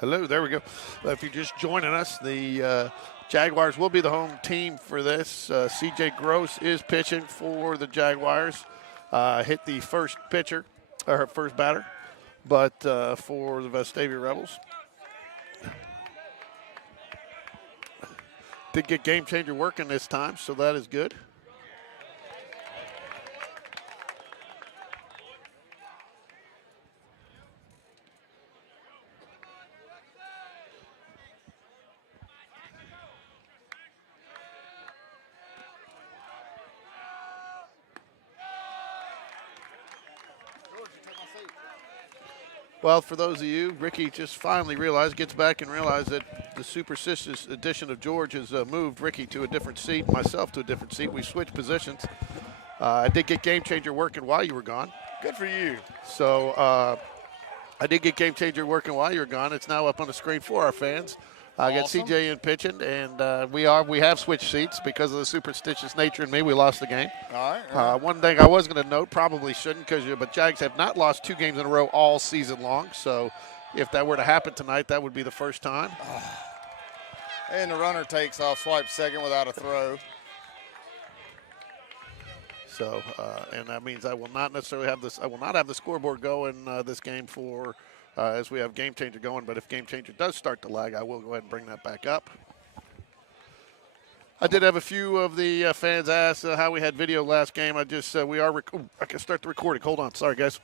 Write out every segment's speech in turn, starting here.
Hello, there we go. If you're just joining us, the Jaguars will be the home team for this. CJ Gross is pitching for the Jaguars. Hit the first pitcher, or first batter, but for the Vestavia Rebels. Did get game changer working this time, so that is good. Well, for those of you, Ricky just finally gets back and realized that the superstitious addition of George has moved Ricky to a different seat, myself to a different seat. We switched positions. I did get Game Changer working while you were gone. Good for you. So I did get Game Changer working while you were gone. It's now up on the screen for our fans. I got CJ in pitching, and we have switched seats because of the superstitious nature in me. We lost the game. All right. One thing I was going to note, probably shouldn't, but Jags have not lost 2 games in a row all season long. So if that were to happen tonight, that would be the first time. And the runner takes off, swipes second without a throw. So, and that means I will not necessarily have this. I will not have the scoreboard going this game for. As we have Game Changer going, but if Game Changer does start to lag, I will go ahead and bring that back up. I did have a few of the fans ask how we had video last game. I just, I can start the recording. Hold on. Sorry, guys.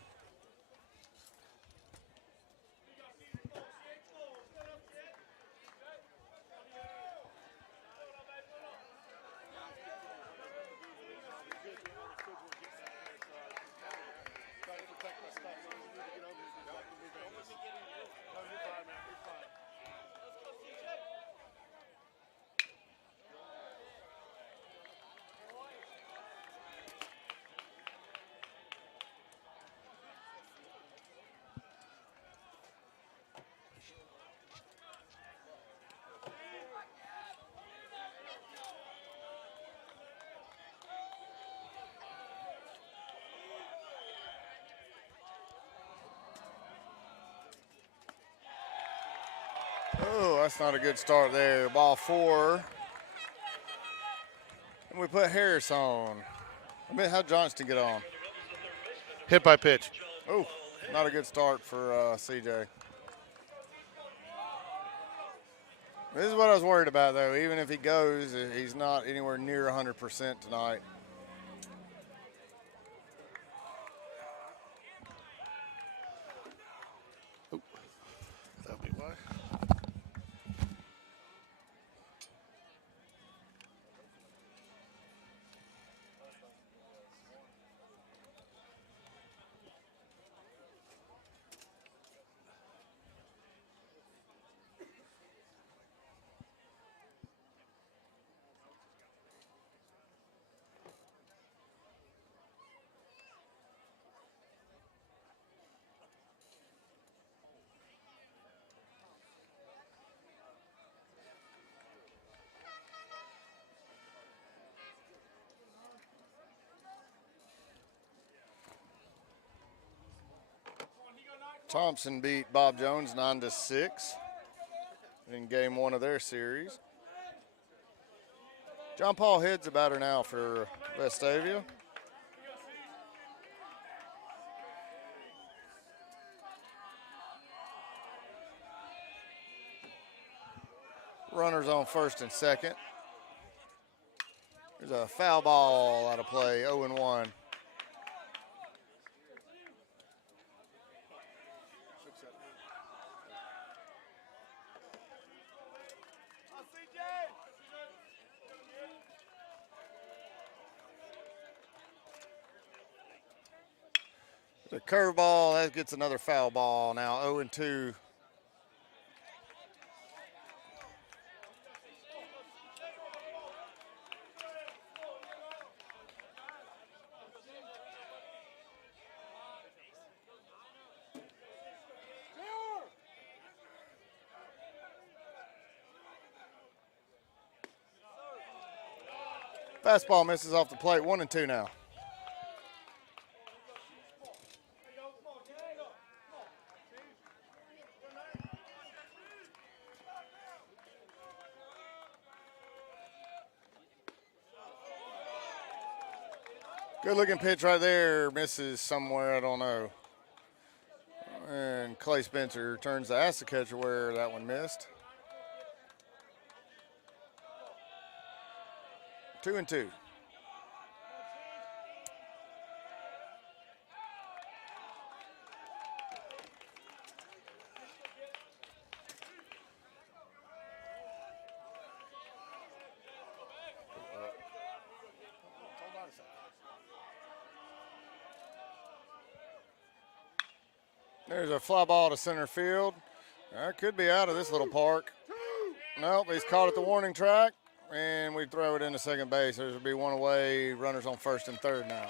Oh, that's not a good start there. Ball 4. And we put Harris on. How'd Johnston get on? Hit by pitch. Oh, not a good start for CJ. This is what I was worried about, though. Even if he goes, he's not anywhere near 100% tonight. That'll be why. Thompson beat Bob Jones 9-6 in game 1 of their series. John Paul Head's the batter now for Vestavia. Runners on first and second. There's a foul ball out of play, 0-1. The curveball, that gets another foul ball now, 0-2. Fastball misses off the plate, 1-2 now. Good looking pitch right there. Misses somewhere, I don't know. And Clay Spencer turns to ask the catcher where that one missed. 2-2. There's a fly ball to center field. That could be out of this little park. Nope, he's caught at the warning track, and we throw it into second base. There's going to be one away, runners on first and third now.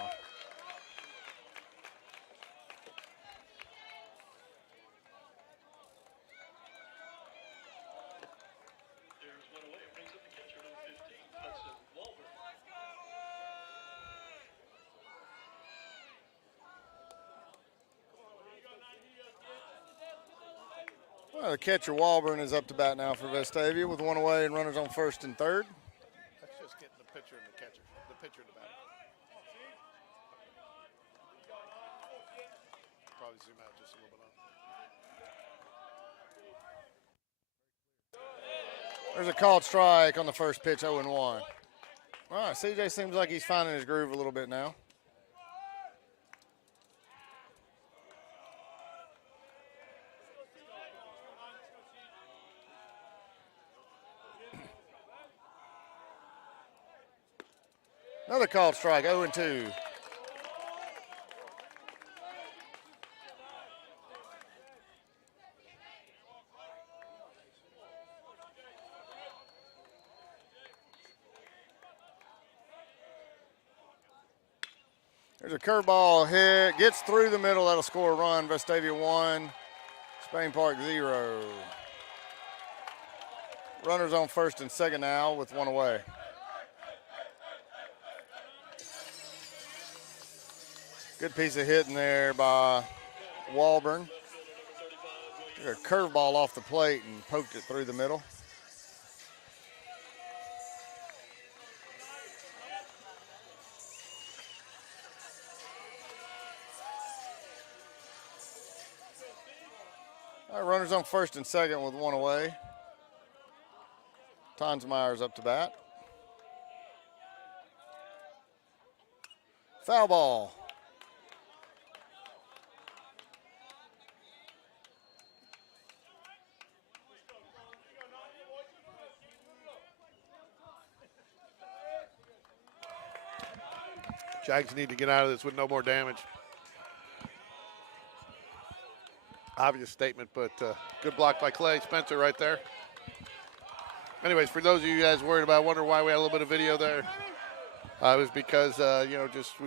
Well, the catcher Walburn is up to bat now for Vestavia with one away and runners on first and third. That's just getting the pitcher and the catcher, the pitcher and the batter. Probably zoom out just a little bit on. There's a called strike on the first pitch, 0-1. All right, CJ seems like he's finding his groove a little bit now. Another called strike, 0-2. There's a curveball hit, gets through the middle, that'll score a run. Vestavia 1, Spain Park 0. Runners on first and second now with one away. Good piece of hitting there by Walburn. A curveball off the plate and poked it through the middle. All right, runners on first and second with one away. Tonsmeyer's up to bat. Foul ball. Jags need to get out of this with no more damage. Obvious statement, but good block by Clay Spencer right there. Anyways, for those of you guys worried about, wonder why we had a little bit of video there, it was because, we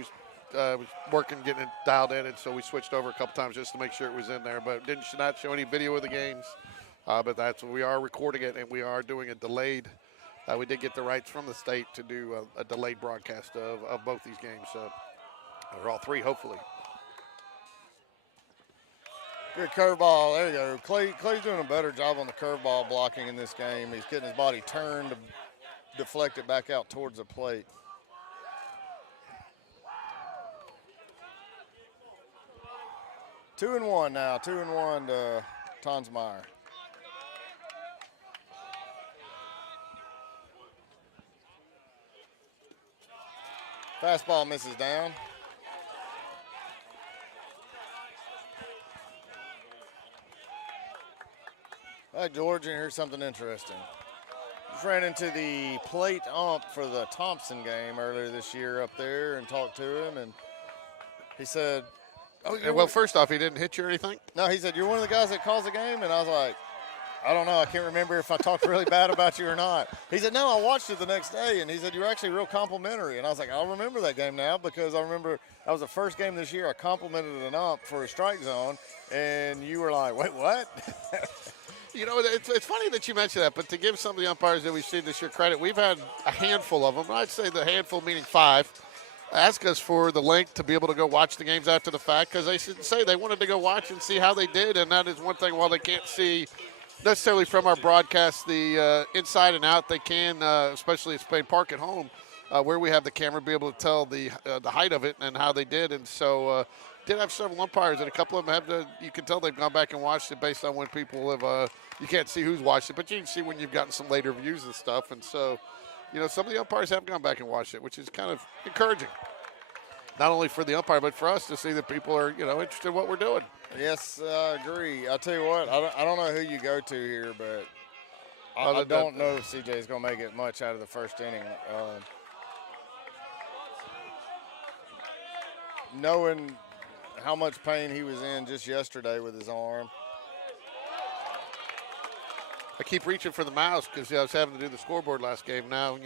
was working, getting it dialed in, and so we switched over a couple times just to make sure it was in there, but did not show any video of the games. But that's we are recording it, and we are doing a delayed. We did get the rights from the state to do a delayed broadcast of both these games, or all three, hopefully. Good curveball. There you go. Clay's doing a better job on the curveball blocking in this game. He's getting his body turned to deflect it back out towards the plate. Two and one now. 2-1 to Tonsmeyer. Fastball misses down. All right, George, and here's something interesting. Just ran into the plate ump for the Thompson game earlier this year up there and talked to him, and he said, well, first off, he didn't hit you or anything? No, he said, you're one of the guys that calls the game? And I was like, I don't know. I can't remember if I talked really bad about you or not. He said, no, I watched it the next day. And he said, you're actually real complimentary. And I was like, I'll remember that game now because I remember that was the first game this year I complimented an ump for a strike zone. And you were like, wait, what? You know, it's funny that you mention that, but to give some of the umpires that we've seen this year credit, we've had a handful of them. I'd say the handful meaning 5. Ask us for the link to be able to go watch the games after the fact because they should say they wanted to go watch and see how they did, and that is one thing. While they can't see necessarily from our broadcast the inside and out, they can, especially at Spain Park at home, where we have the camera, be able to tell the height of it and how they did. And so did have several umpires, and a couple of them you can tell they've gone back and watched it based on when people have, you can't see who's watched it, but you can see when you've gotten some later views and stuff. And so, some of the umpires have gone back and watched it, which is kind of encouraging. Not only for the umpire, but for us to see that people are, interested in what we're doing. Yes, I agree. I'll tell you what, I don't know who you go to here, but I don't know if CJ's going to make it much out of the first inning. Knowing how much pain he was in just yesterday with his arm. I keep reaching for the mouse because I was having to do the scoreboard last game now,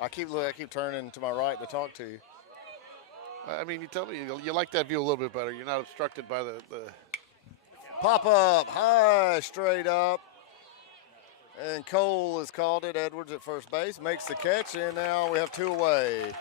I keep turning to my right to talk to you. I mean, you tell me you like that view a little bit better. You're not obstructed by the Pop up, high, straight up. And Cole has called it. Edwards at first base makes the catch, and now we have 2 away.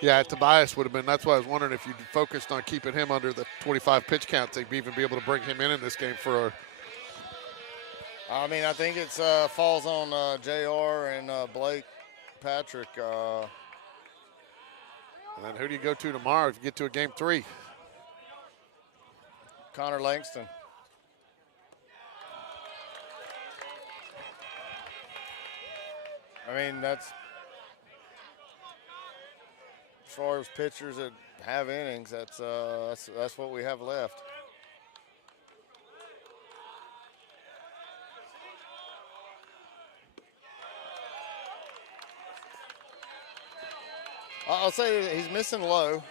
Yeah, Tobias would have been. That's why I was wondering if you focused on keeping him under the 25 pitch count to even be able to bring him in this game for. I mean, I think it's falls on JR and Blake Patrick. And then who do you go to tomorrow if you get to a game 3? Connor Langston. I mean, that's as far as pitchers that have innings. That's what we have left. I'll say he's missing low.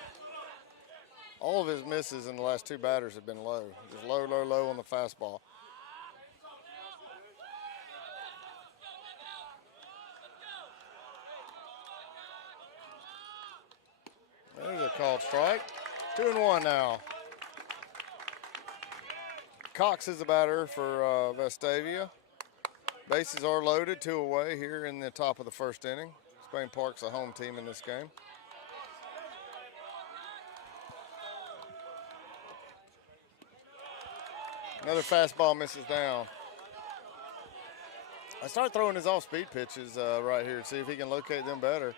All of his misses in the last 2 batters have been low. Just low, low, low on the fastball. There's a called strike. 2-1 now. Cox is the batter for Vestavia. Bases are loaded, 2 away here in the top of the first inning. Spain Park's a home team in this game. Another fastball misses down. I start throwing his off-speed pitches right here and see if he can locate them better.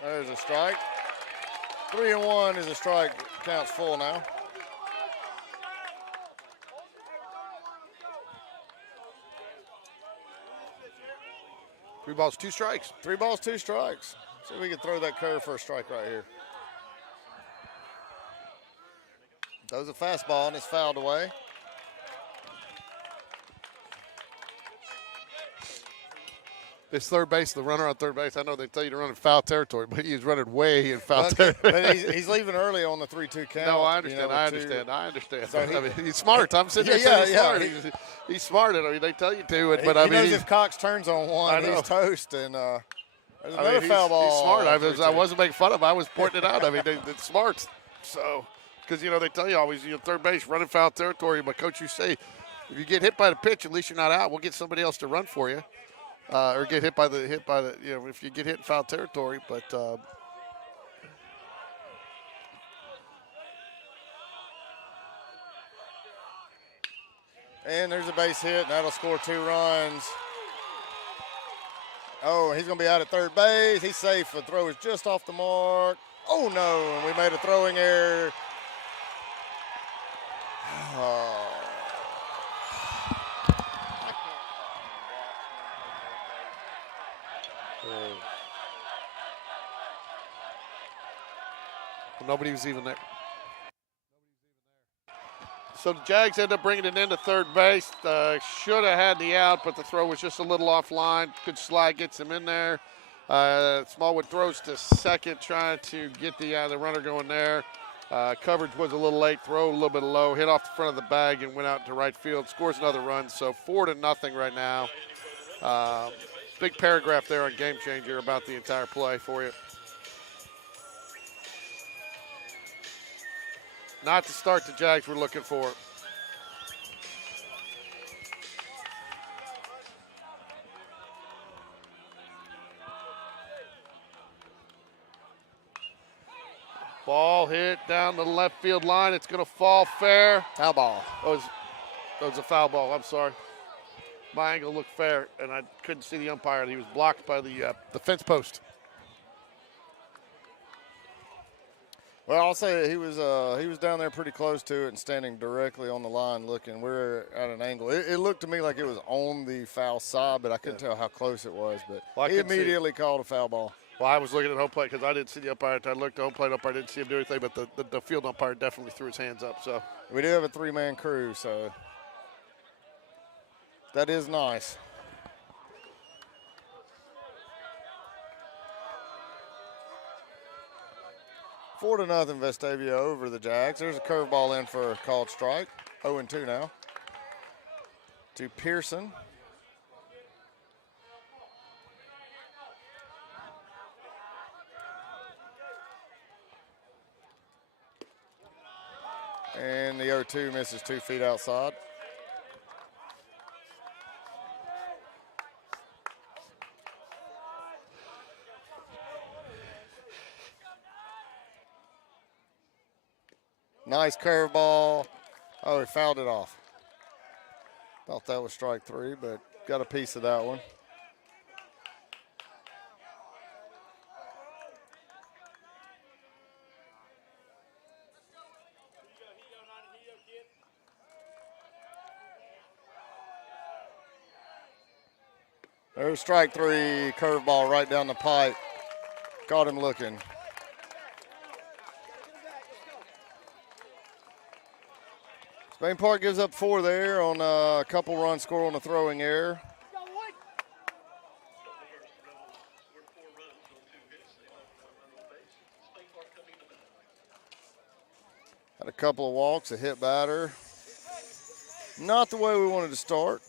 There's a strike. 3-1 is a strike. Counts full now. Three balls, 2 strikes. 3 balls, 2 strikes. See if we can throw that curve for a strike right here. Throws a fastball and it's fouled away. This third base, the runner on third base, I know they tell you to run in foul territory, but he's running way in foul territory. But he's leaving early on the 3-2 count. No, I understand. I understand. So I mean, he's smart. I'm sitting there saying he's smart. He's smart. I mean, they tell you to. But I mean, knows if Cox turns on one, he's toast. And there's another foul ball. He's smart. I wasn't making fun of him. I was pointing it out. I mean, they're smart. So, because, they tell you always, third base, running foul territory. But, Coach, you say, if you get hit by the pitch, at least you're not out. We'll get somebody else to run for you. Or get hit by the if you get hit in foul territory, but and there's a base hit, and that'll score 2 runs. Oh, he's going to be out at third base. He's safe. The throw is just off the mark. Oh, no, and we made a throwing error. Oh. Well, nobody was even there. So the Jags end up bringing it into third base. Should have had the out, but the throw was just a little offline. Good slide gets him in there. Smallwood throws to second, trying to get the runner going there. Coverage was a little late. Throw a little bit low. Hit off the front of the bag and went out to right field. Scores another run. So 4-0 right now. Big paragraph there on Game Changer about the entire play for you. Not the start the Jags were looking for. Ball hit down the left field line. It's going to fall fair. Foul ball. That was a foul ball. I'm sorry. My angle looked fair, and I couldn't see the umpire. He was blocked by the fence post. Well, I'll say he was down there pretty close to it and standing directly on the line looking. We're at an angle. It looked to me like it was on the foul side, but I couldn't tell how close it was. But he immediately called a foul ball. Well, I was looking at home plate because I didn't see the umpire. I looked at the home plate umpire, didn't see him do anything, but the field umpire definitely threw his hands up. So we do have a 3-man crew, so that is nice. Four to nothing, Vestavia over the Jags. There's a curveball in for a called strike. 0-2 now. To Pearson. And the 0-2 misses 2 feet outside. Nice curveball. Oh, he fouled it off. Thought that was strike 3, but got a piece of that one. There's strike 3, curveball right down the pipe. Caught him looking. Spain Park gives up 4 there on a couple runs scored on a throwing error. Had a couple of walks, a hit batter. Not the way we wanted to start.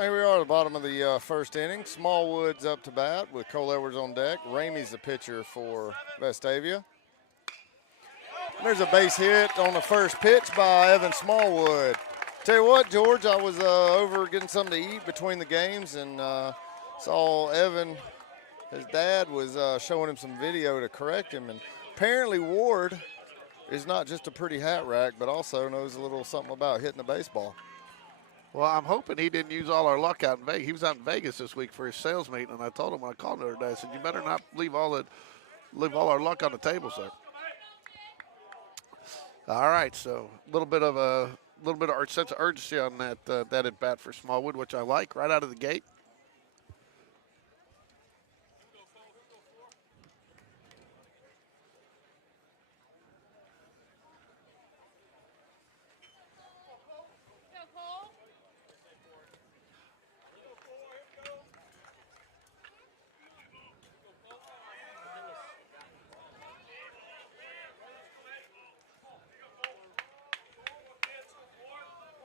Here we are at the bottom of the first inning. Smallwood's up to bat with Cole Edwards on deck. Ramey's the pitcher for Vestavia. There's a base hit on the first pitch by Evan Smallwood. Tell you what, George, I was over getting something to eat between the games and saw Evan, his dad was showing him some video to correct him. And apparently Ward is not just a pretty hat rack, but also knows a little something about hitting the baseball. Well, I'm hoping he didn't use all our luck out in Vegas. He was out in Vegas this week for his sales meeting, and I told him when I called him the other day, I said, you better not leave all our luck on the table, sir. All right, so a little bit of sense of urgency on that at bat for Smallwood, which I like right out of the gate.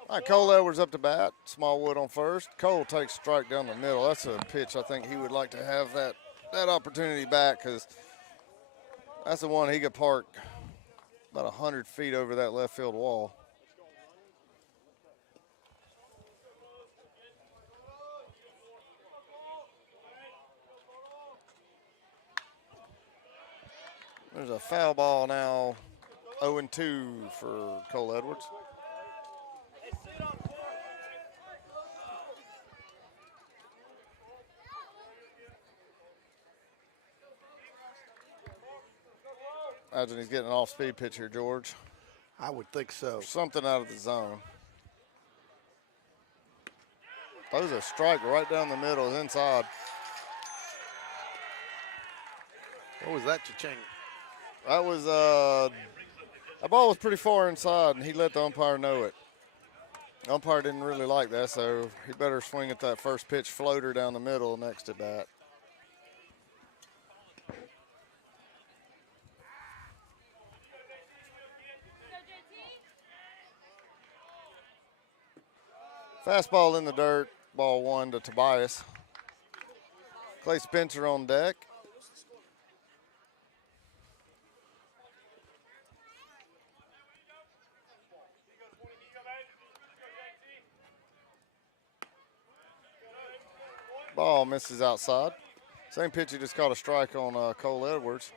All right, Cole Edwards up to bat. Smallwood on first. Cole takes strike down the middle. That's a pitch I think he would like to have that opportunity back because that's the one he could park about 100 feet over that left field wall. There's a foul ball now, 0-2 for Cole Edwards. Imagine he's getting an off-speed pitch here, George. I would think so. Something out of the zone. Throws a strike right down the middle, is inside. What was that, Cha-ching? That was that ball was pretty far inside, and he let the umpire know it. The umpire didn't really like that, so he better swing at that first pitch floater down the middle next to bat. Fastball in the dirt, ball one to Tobias. Clay Spencer on deck. Ball misses outside. Same pitch he just caught a strike on Cole Edwards.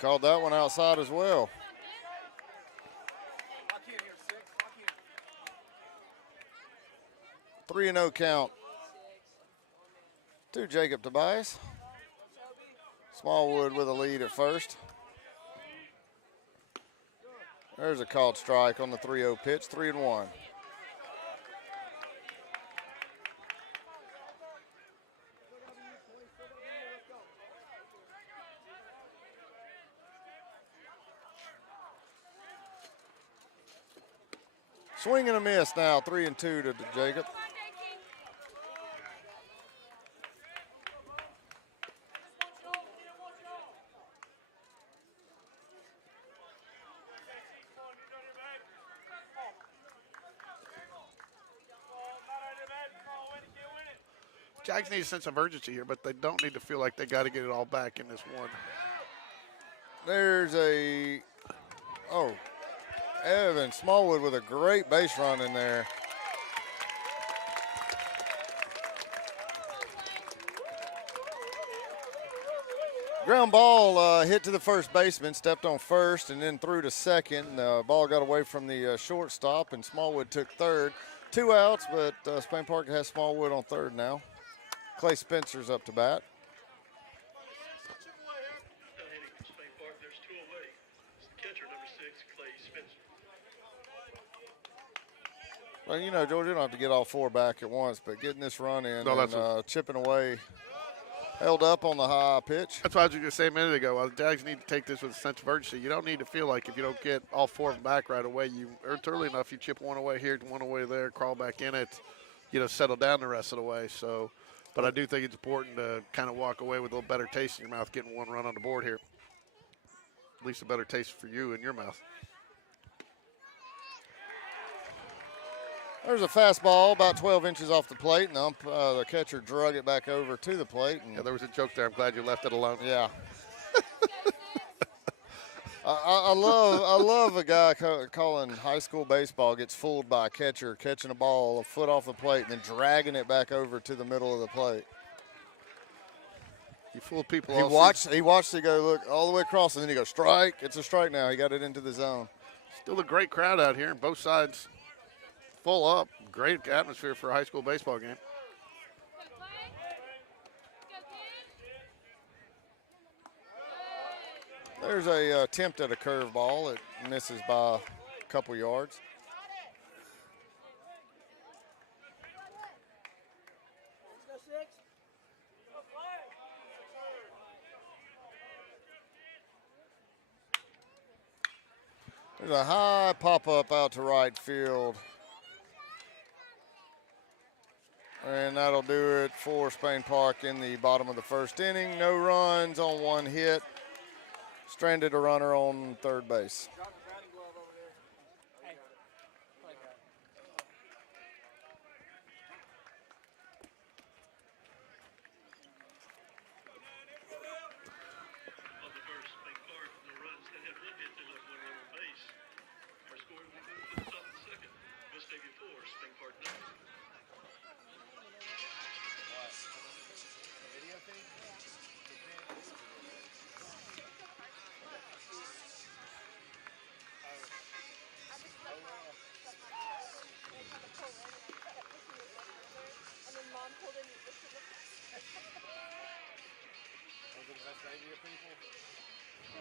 Called that one outside as well. Three and 0 count to Jacob Tobias. Smallwood with a lead at first. There's a called strike on the 3-0 pitch, 3-1. Swing and a miss now, 3-2 to Jacob. Jags need a sense of urgency here, but they don't need to feel like they got to get it all back in this one. There's Evan Smallwood with a great base run in there. Ground ball hit to the first baseman, stepped on first, and then threw to second. Ball got away from the shortstop, and Smallwood took third. 2 outs, but Spain Park has Smallwood on third now. Clay Spencer's up to bat. Well, you know, George, you don't have to get all 4 back at once, but getting this run in and chipping away, held up on the high pitch. That's what I was going to say a minute ago. The Jags need to take this with a sense of urgency. You don't need to feel like if you don't get all 4 of them back right away, it's early enough, you chip one away here, one away there, crawl back in it, settle down the rest of the way. So, but I do think it's important to kind of walk away with a little better taste in your mouth, getting 1 run on the board here. At least a better taste for you in your mouth. There's a fastball about 12 inches off the plate, and the catcher drug it back over to the plate. And yeah, there was a joke there. I'm glad you left it alone. Yeah. I love a guy calling high school baseball gets fooled by a catcher catching a ball a foot off the plate and then dragging it back over to the middle of the plate. You fool people He all watched. He watched it go look all the way across, and then he goes strike. It's a strike now. He got it into the zone. Still a great crowd out here. Both sides full up. Great atmosphere for a high school baseball game. There's a attempt at a curveball. It misses by a couple yards. There's a high pop-up out to right field. And that'll do it for Spain Park in the bottom of the first inning. No runs on one hit. Stranded a runner on third base. VESTAVIA people? You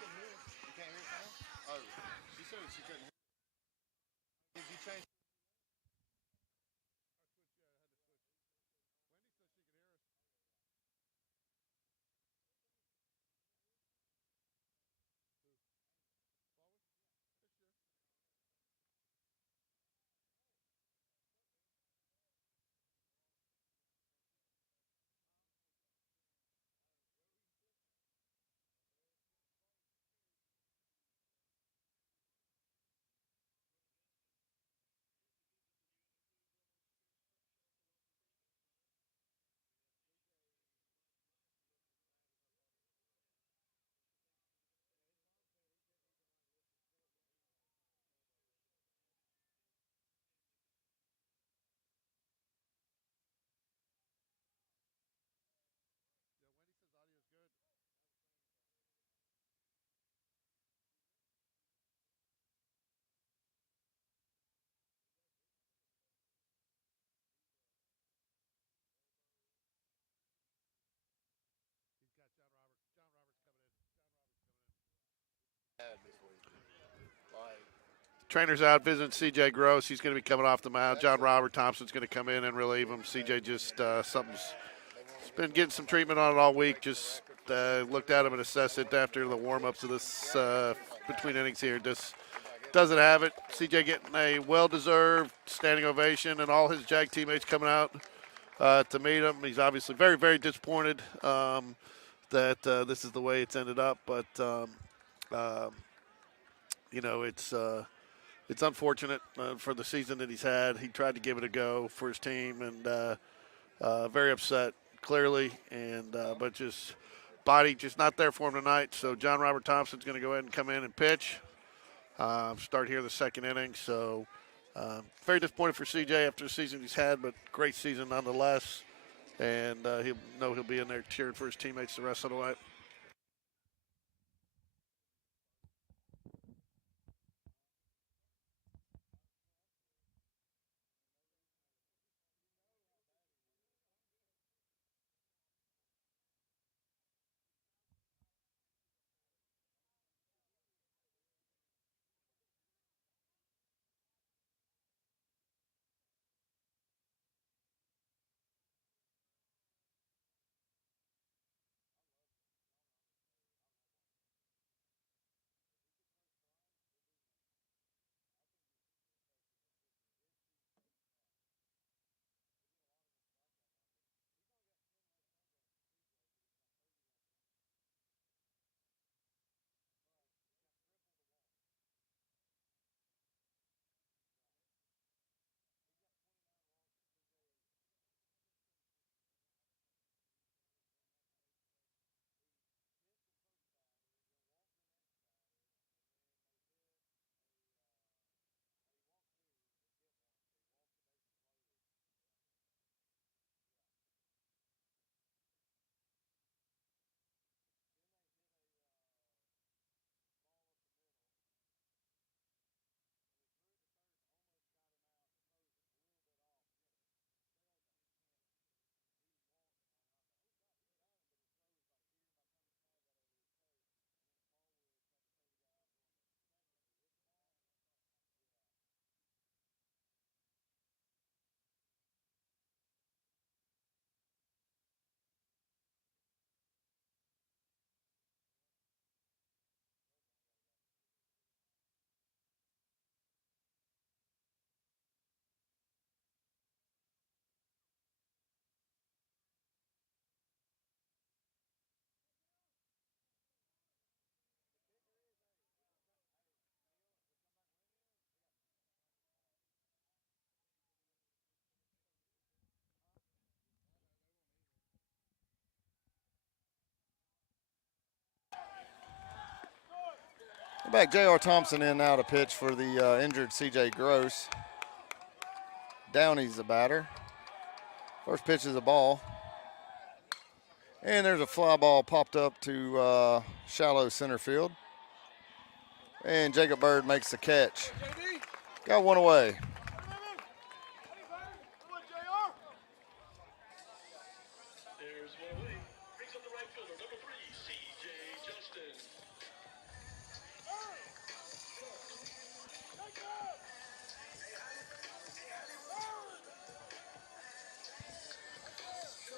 can hear it. You can't hear it now? Oh, she said she couldn't hear it. Did you change? Trainer's out visiting C.J. Gross. He's going to be coming off the mound. John Robert Thompson's going to come in and relieve him. C.J. just something's been getting some treatment on it all week. Just looked at him and assessed it after the warm-ups of this between innings here. Just doesn't have it. C.J. getting a well-deserved standing ovation, and all his JAG teammates coming out to meet him. He's obviously very, very disappointed that this is the way it's ended up, but you know, it's unfortunate for the season that he's had. He tried to give it a go for his team, and very upset, clearly, and but just body just not there for him tonight. So John Robert Thompson's going to go ahead and come in and pitch. Start here the second inning. So very disappointed for CJ after the season he's had, but great season nonetheless. And he'll know he'll be in there cheering for his teammates the rest of the way. back J.R. Thompson in now to pitch for the injured C.J. Gross. Downey's the batter. First pitch is a ball. And there's a fly ball popped up to shallow center field. And Jacob Bird makes the catch. Got one away.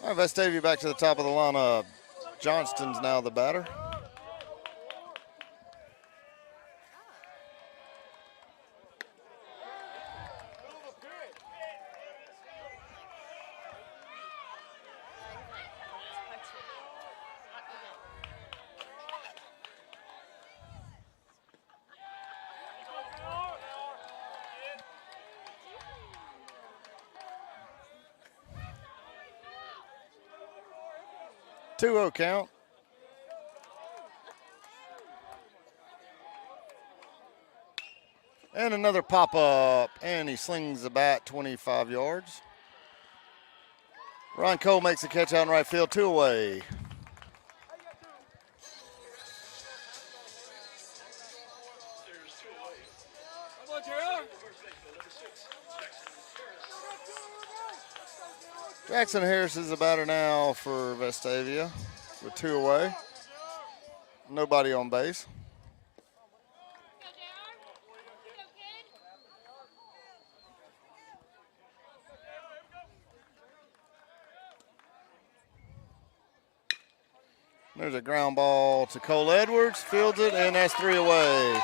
All right, Vestavia back to the top of the lineup. Johnston's now the batter. Two-0 count. And another pop-up, and he slings the bat 25 yards. Ron Cole makes the catch out in right field, 2 away. Jackson Harris is the batter now for Vestavia with 2 away. Nobody on base. There's a ground ball to Cole Edwards, fields it, and that's 3 away.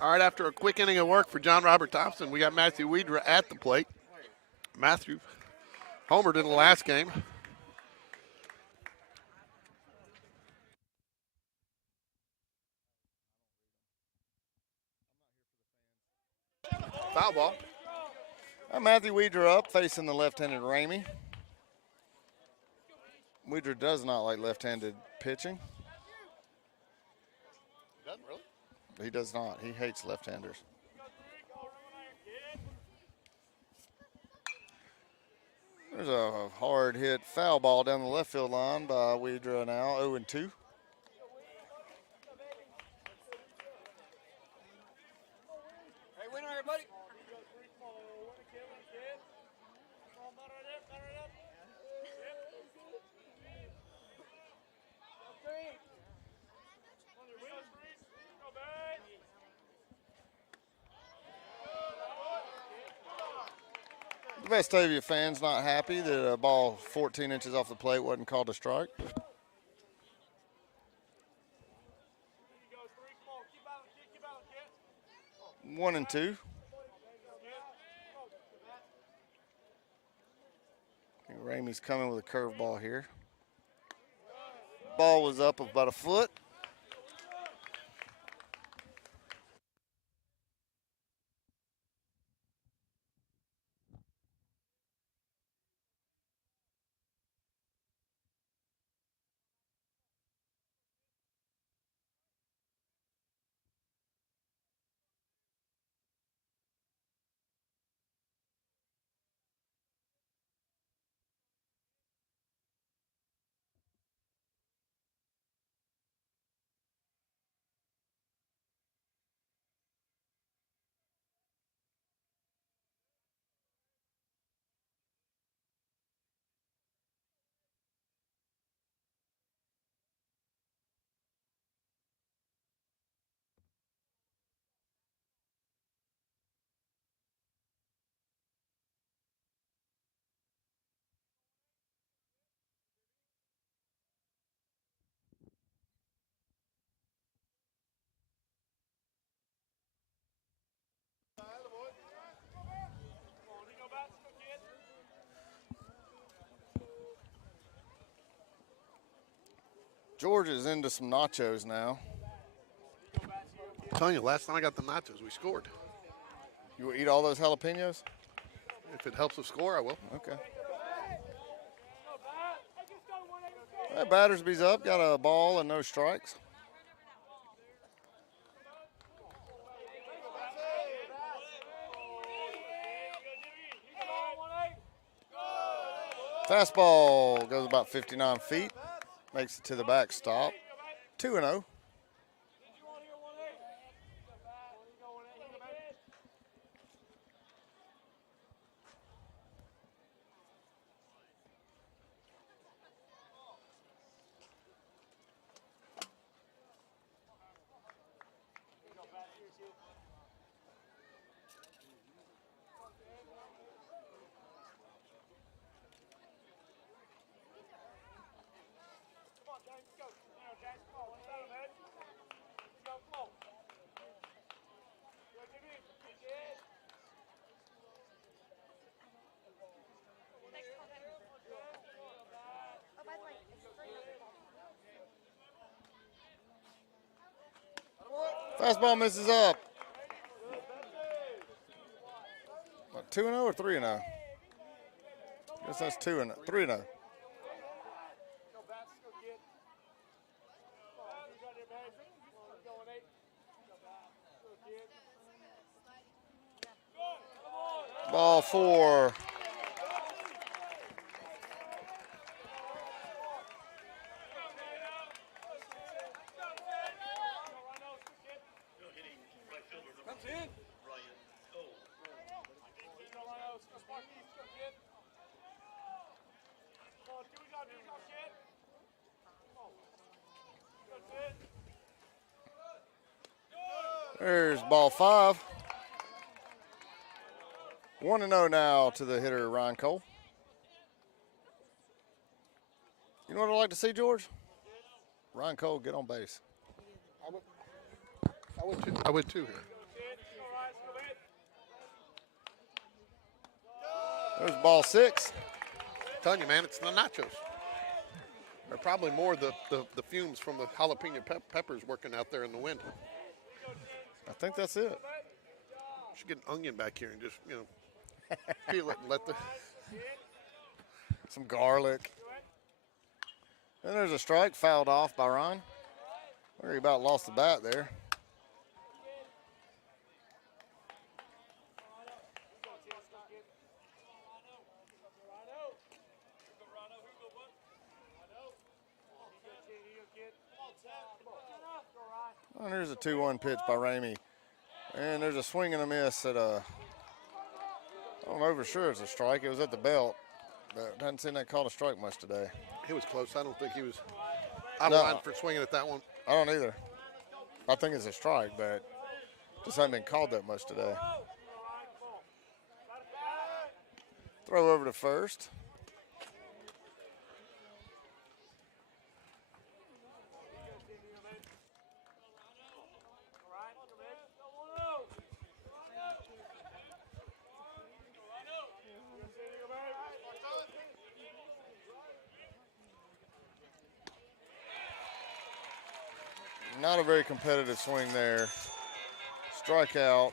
All right, after a quick inning of work for John Robert Thompson, we got Matthew Wedra at the plate. Matthew homered in the last game. Foul ball. Matthew Wedra up, facing the left-handed Ramey. Wedra does not like left-handed pitching. Doesn't really? He does not. He hates left-handers. There's a hard hit foul ball down the left field line by Wedra now, 0-2. The Vestavia fans not happy that a ball 14 inches off the plate wasn't called a strike. 1-2. Ramey's coming with a curveball here. Ball was up about a foot. George is into some nachos now. I'm telling you, last time I got the nachos, we scored. You will eat all those jalapenos? If it helps us score, I will. Okay. Well, Battersby's up, got a ball and no strikes. Fastball goes about 59 feet, makes it to the backstop. 2-0. Fastball misses up. What, 2-0 or 3-0? Guess that's 2-0, 3-0. Ball 4. There's ball 5. 1-0 now to the hitter, Ryan Cole. You know what I'd like to see, George? Ryan Cole get on base. I would too here. There's ball 6. I'm telling you, man, it's the nachos. They're probably more the fumes from the jalapeno peppers working out there in the wind. I think that's it. Should get an onion back here and just, peel it and let the... Some garlic. And there's a strike fouled off by Ryan. He about lost the bat there. And there's a 2-1 pitch by Ramey. And there's a swing and a miss at a, I don't know for sure it's a strike. It was at the belt. But I hadn't seen that called a strike much today. He was close. I don't think he was out of line for swinging at that one. I don't either. I think it's a strike, but just hasn't been called that much today. Throw over to first. Not a very competitive swing there. Strikeout.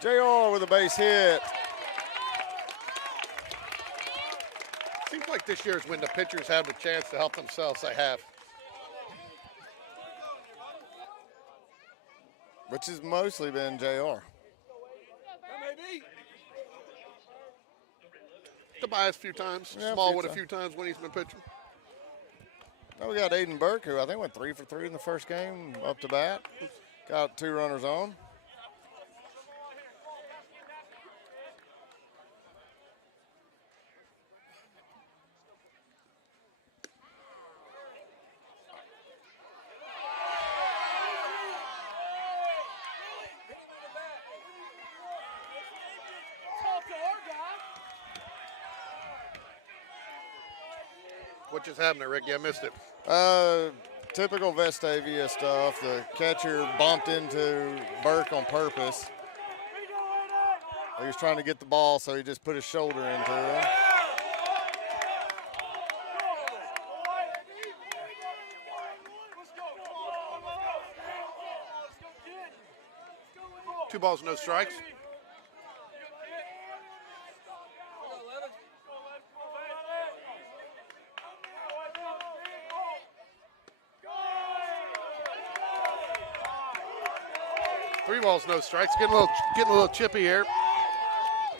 JR with a base hit. Seems like this year is when the pitchers have the chance to help themselves. They have. Which has mostly been JR. Tobias a few times. Yeah, Smallwood a few times when he's been pitching. Now we got Aiden Burke, who I think went 3 for 3 in the first game, up to bat. Got 2 runners on. What just happened there, Ricky? I missed it. Typical Vestavia stuff. The catcher bumped into Burke on purpose. He was trying to get the ball, so he just put his shoulder into him. Two balls, no strikes. Three balls, no strikes. Getting a little chippy here.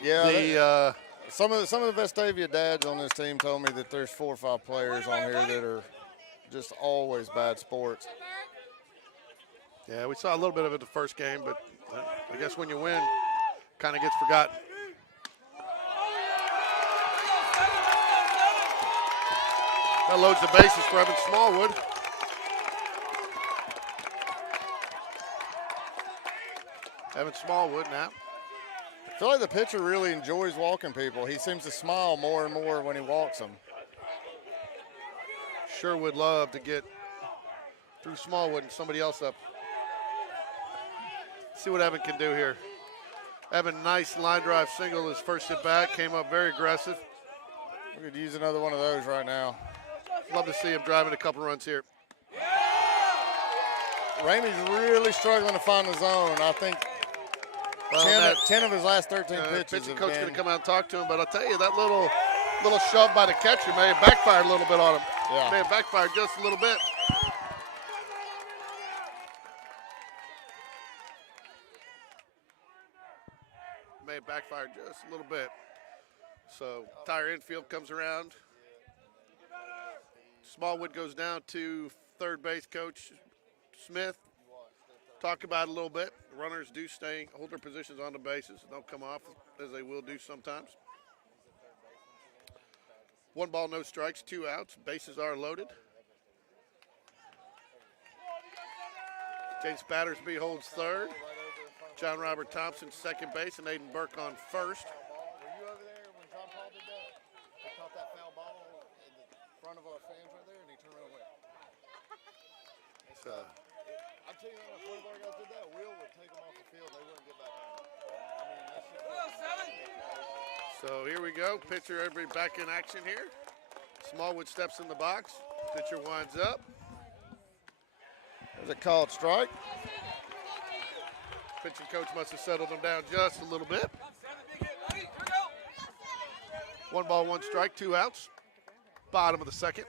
Yeah. Some of the Vestavia dads on this team told me that there's 4 or 5 players on here that are just always bad sports. Yeah, we saw a little bit of it the first game, but I guess when you win, kind of gets forgotten. That loads the bases for Evan Smallwood. Evan Smallwood now. I feel like the pitcher really enjoys walking people. He seems to smile more and more when he walks them. Sure would love to get through Smallwood and somebody else up. See what Evan can do here. Evan, nice line drive single his first at bat. Came up very aggressive. We could use another one of those right now. Love to see him driving a couple runs here. Ramey's really struggling to find the zone. I think 10 of his last 13 pitches. Pitching coach going to come out and talk to him, but I'll tell you, that little shove by the catcher may have backfired a little bit on him. Yeah. May have backfired just a little bit. May have backfired just a little bit. So Tyre infield comes around. Smallwood goes down to third base coach Smith. Talk about it a little bit. Runners do hold their positions on the bases. Don't come off as they will do sometimes. 1 ball, no strikes, 2 outs. Bases are loaded. James Battersby holds third. John Robert Thompson second base, and Aiden Burke on first. Were you over there when John Paul did that? They caught that foul ball in the front of our fans right there, and he turned around and went. I'm telling you, if one of our guys did that, Will would take them off the field. They wouldn't get back on. So here we go. Pitcher back in action here. Smallwood steps in the box. Pitcher winds up. There's a called strike. Pitching coach must have settled him down just a little bit. 1 ball, 1 strike, 2 outs. Bottom of the second.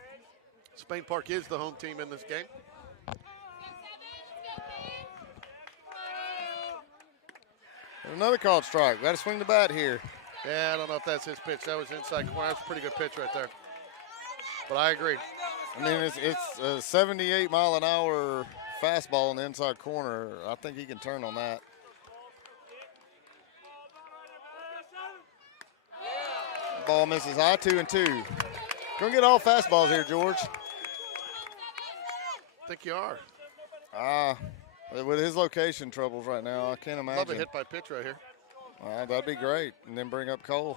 Spain Park is the home team in this game. Another called strike. Got to swing the bat here. Yeah, I don't know if that's his pitch. That was inside corner. That's a pretty good pitch right there. But I agree. I mean, it's a 78-mile-an-hour fastball in the inside corner. I think he can turn on that. Ball misses high, 2-2. Gonna get all fastballs here, George. I think you are. With his location troubles right now, I can't imagine. Love a hit by pitch right here. That'd be great. And then bring up Cole.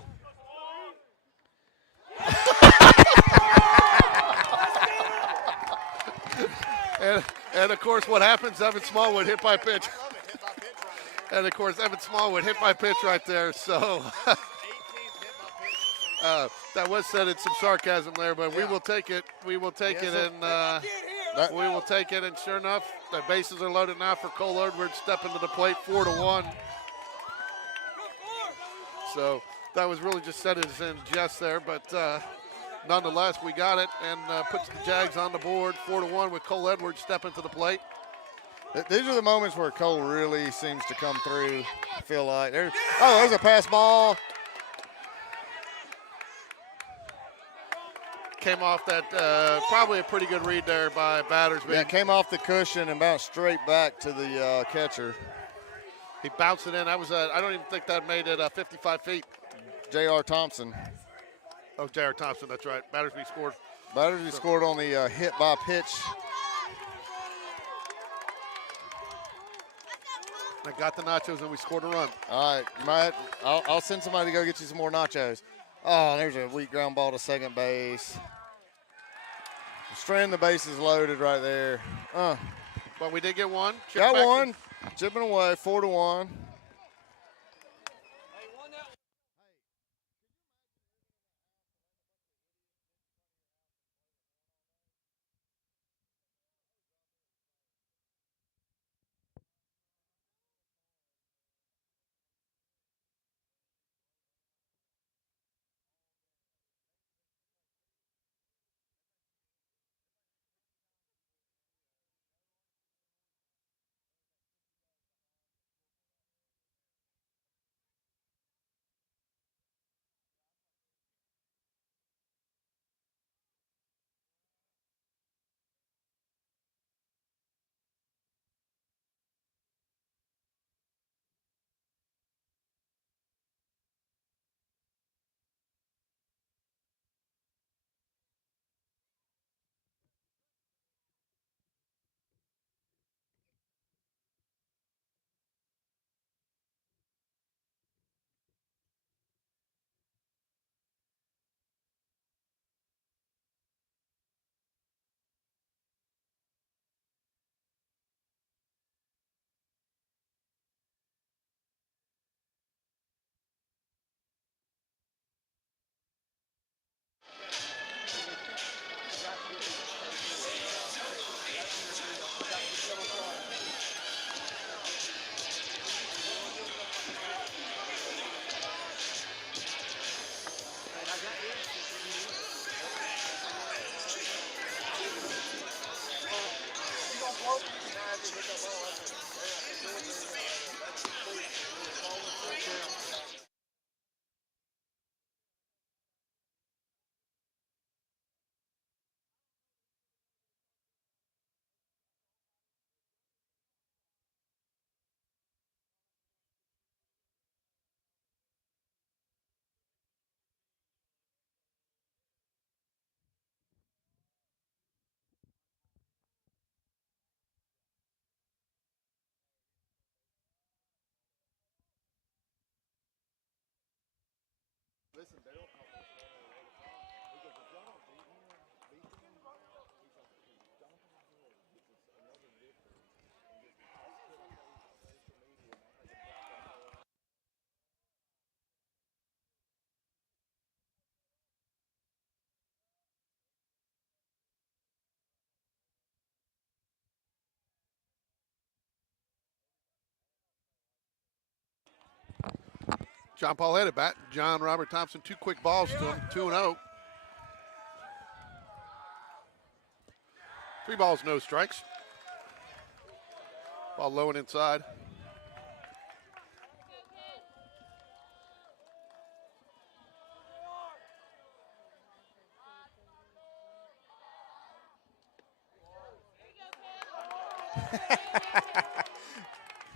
And of course, what happens? Evan Smallwood hit by pitch. And of course, Evan Smallwood hit by pitch right there. So that was said in some sarcasm there, but we will take it. We will take it, and we will take it. And sure enough, the bases are loaded now for Cole Edwards stepping to the plate, 4-1. So that was really just said as in jest there, but nonetheless, we got it and puts the Jags on the board, 4-1 with Cole Edwards stepping to the plate. These are the moments where Cole really seems to come through. I feel like there's a pass ball. Came off that probably a pretty good read there by Battersby. Yeah, came off the cushion and bounced straight back to the catcher. He bounced it in. That was I don't even think that made it 55 feet. J.R. Thompson. Oh, J.R. Thompson, that's right. Battersby scored. Battersby scored on the hit by pitch. I got the nachos and we scored a run. All right, I'll send somebody to go get you some more nachos. Oh, there's a weak ground ball to second base. Strand the bases loaded right there. But we did get one. Got one. Chipping away, 4-1. John Paul headed bat. John Robert Thompson, 2 quick balls to him, 2-0. 3 balls, no strikes. Ball low and inside.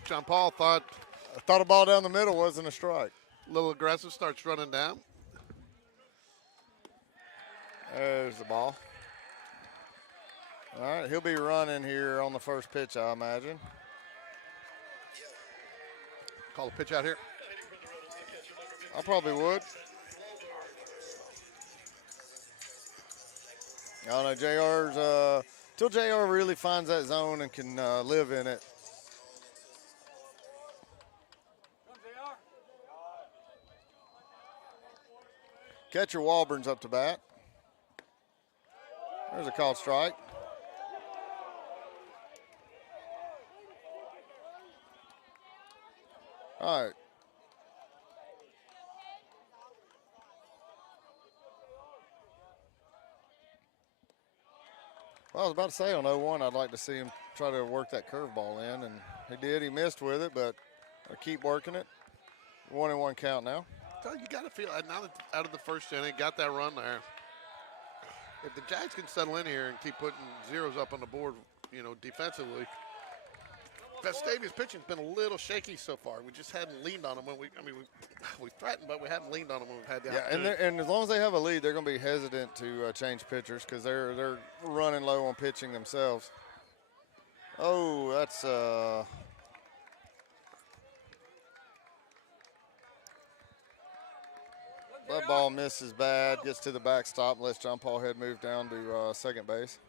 John Paul thought I thought a ball down the middle wasn't a strike. a little aggressive, starts running down. There's the ball. All right, he'll be running here on the first pitch, I imagine. Call a pitch out here. I probably would. I don't know, JR's, till JR really finds that zone and can live in it. Catcher Walburn's up to bat. There's a called strike. All right. Well, I was about to say on 0-1, I'd like to see him try to work that curveball in, and he did. He missed with it, but I'll keep working it. 1-1 count now. So you got to feel, now that out of the first inning, got that run there. If the Jags can settle in here and keep putting zeros up on the board, you know, defensively, Vestavia's pitching's been a little shaky so far. We just hadn't leaned on them when we threatened, but we hadn't leaned on them when we've had the opportunity. And as long as they have a lead, they're going to be hesitant to change pitchers because they're running low on pitching themselves. Oh, that's that ball misses bad, gets to the backstop, and lets John Paul Head move down to second base.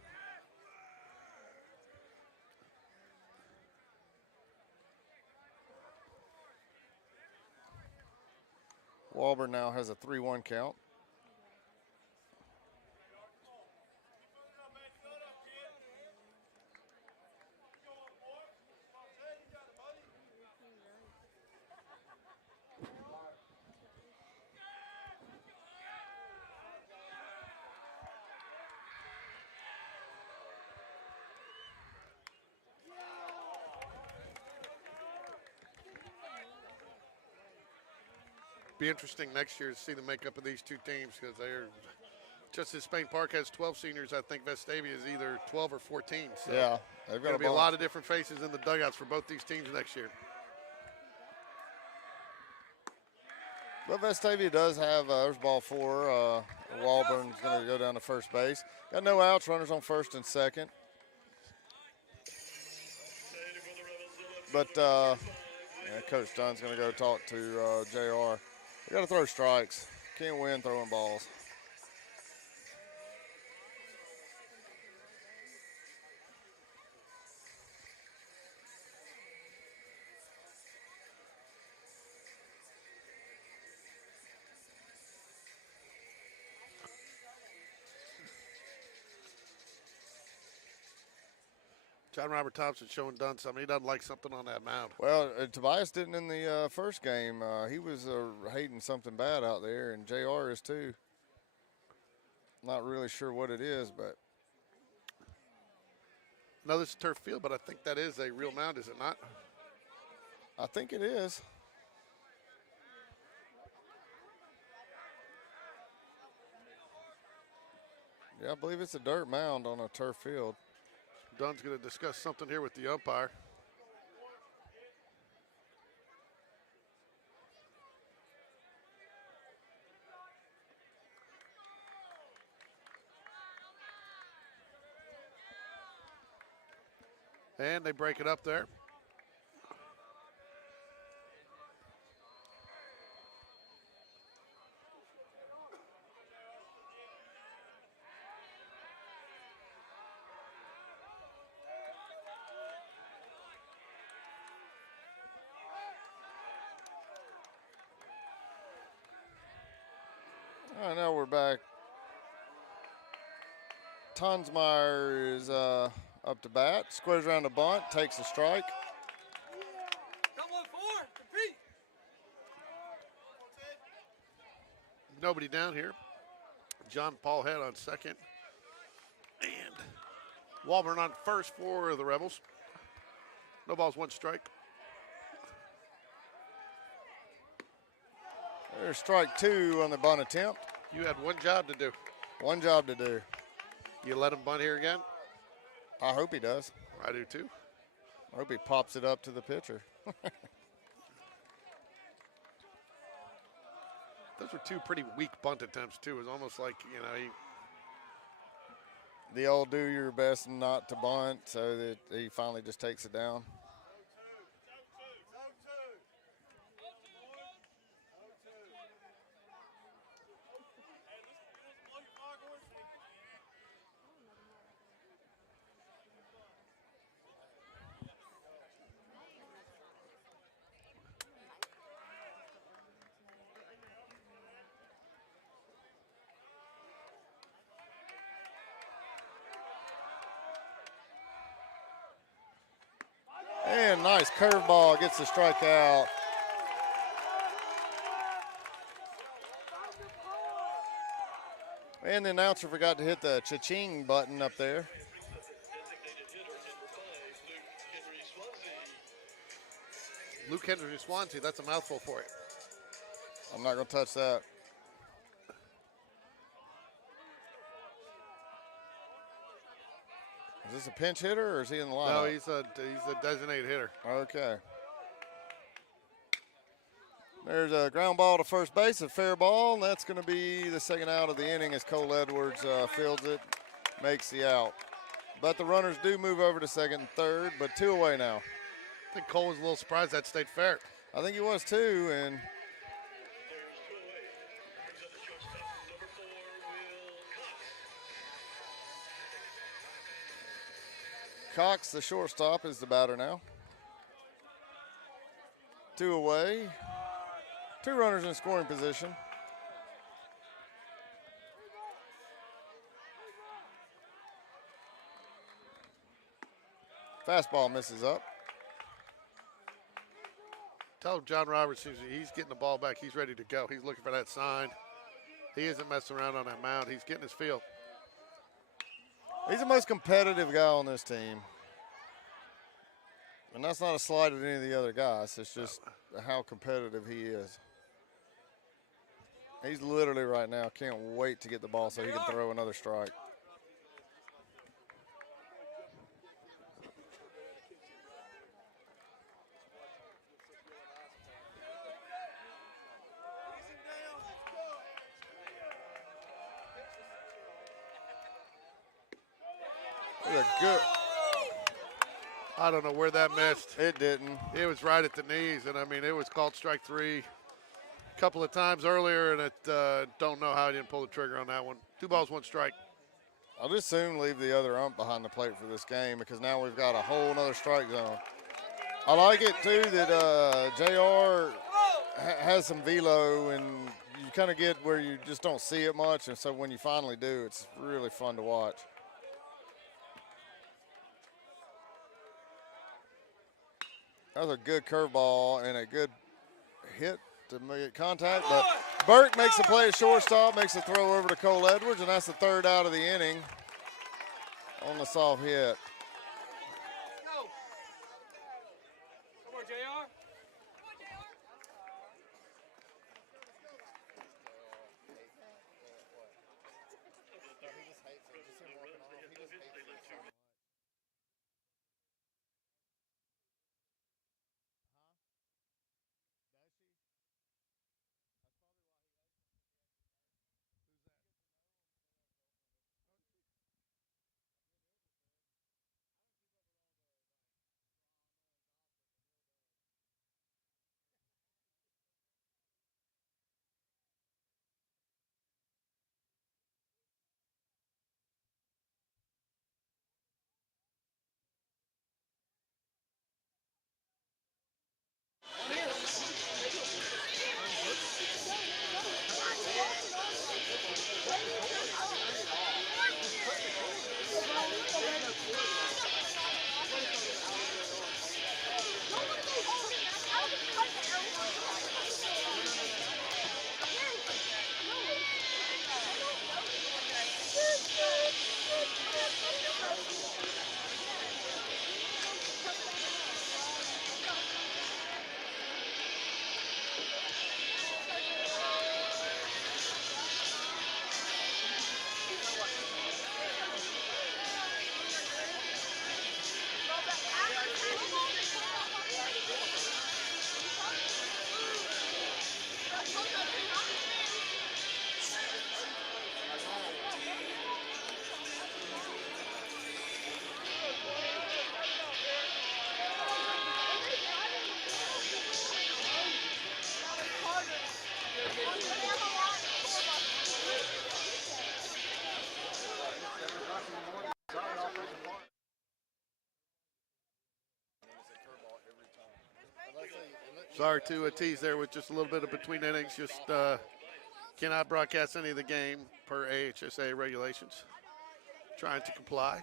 Walburn now has a 3-1 count. Be interesting next year to see the makeup of these two teams because they're just as Spain Park has 12 seniors. I think Vestavia is either 12 or 14. So Yeah, they've got to be a lot of different faces in the dugouts for both these teams next year. But Vestavia does have, there's ball 4. Walburn's going to go down to first base. Got no outs, runners on first and second. But yeah, Coach Dunn's going to go talk to JR. You got to throw strikes. Can't win throwing balls. John Robert Thompson showing Dunn something. He doesn't like something on that mound. Well, Tobias didn't in the first game. He was hating something bad out there, and JR is too. Not really sure what it is, but. No, this is turf field, but I think that is a real mound, is it not? I think it is. Yeah, I believe it's a dirt mound on a turf field. Dunn's going to discuss something here with the umpire. And they break it up there. All right, now we're back. Tonsmeyer is up to bat, squares around the bunt, takes a strike. Come on, 4, compete. Nobody down here. John Paul Head on second. And Walburn on first for the Rebels. No balls, 1 strike. There's strike 2 on the bunt attempt. You had 1 job to do. 1 job to do. You let him bunt here again? I hope he does. I do too. I hope he pops it up to the pitcher. Those were two pretty weak bunt attempts, too. It was almost like, The old do your best not to bunt, so that he finally just takes it down. And nice curveball, gets the strikeout. And the announcer forgot to hit the cha-ching button up there. Luke Henry Swansea, that's a mouthful for you. I'm not going to touch that. Is this a pinch hitter or is he in the lineup? No, he's a designated hitter. Okay. There's a ground ball to first base, a fair ball, and that's going to be the second out of the inning as Cole Edwards fields it, makes the out. But the runners do move over to second and third, but 2 away now. I think Cole was a little surprised that stayed fair. I think he was too, and Cox, the shortstop, is the batter now. 2 away. 2 runners in scoring position. Fastball misses up. Tell John Roberts he's getting the ball back. He's ready to go. He's looking for that sign. He isn't messing around on that mound. He's getting his feel. He's the most competitive guy on this team. And that's not a slight at any of the other guys. It's just how competitive he is. He's literally right now can't wait to get the ball so he can throw another strike. Good. I don't know where that missed. It didn't. It was right at the knees, and I mean, it was called strike 3 a couple of times earlier, and don't know how he didn't pull the trigger on that one. 2 balls, 1 strike. I'll just soon leave the other ump behind the plate for this game because now we've got a whole nother strike zone. I like it too that JR has some velo, and you kind of get where you just don't see it much, and so when you finally do, it's really fun to watch. That was a good curveball and a good hit to make contact, but Burke makes the play at shortstop, makes the throw over to Cole Edwards, and that's the 3rd out of the inning on the soft hit. Go. Come on, JR. Sorry to tease there with just a little bit of between innings. Just cannot broadcast any of the game per AHSAA regulations. Trying to comply.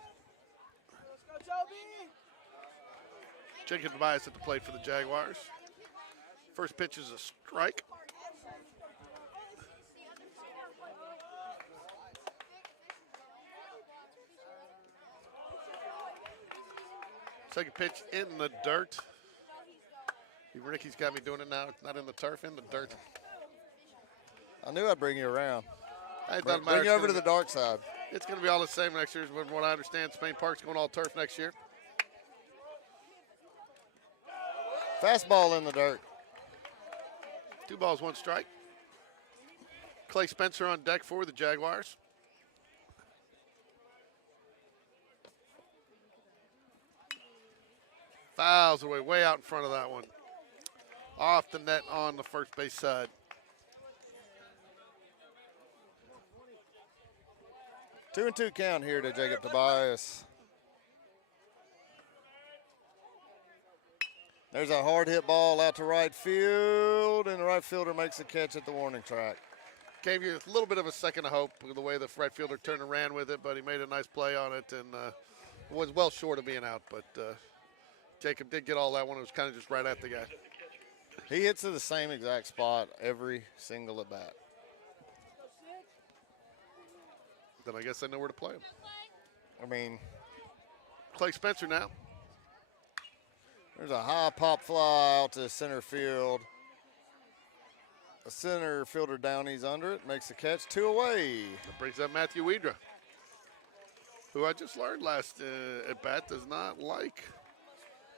Jacob Tobias at the plate for the Jaguars. First pitch is a strike. Second pitch in the dirt. Ricky's got me doing it now. It's not in the turf, in the dirt. I knew I'd bring you around. Hey, Bring you over to the dark side. It's going to be all the same next year. From what I understand, Spain Park's going all turf next year. Fastball in the dirt. 2 balls, 1 strike. Clay Spencer on deck for the Jaguars. Fouls away, way out in front of that one. Off the net on the first base side. Two and two count here to Jacob Tobias. There's a hard hit ball out to right field, and the right fielder makes a catch at the warning track. Gave you a little bit of a second of hope with the way the right fielder turned and ran with it, but he made a nice play on it and was well short of being out. But Jacob did get all that one. It was kind of just right at the guy. He hits to the same exact spot every single at bat. Then I guess I know where to play him. I mean, Clay Spencer now. There's a high pop fly out to center field. A center fielder down, he's under it, makes the catch, 2 away. That brings up Matthew Wedra, who I just learned last at bat does not like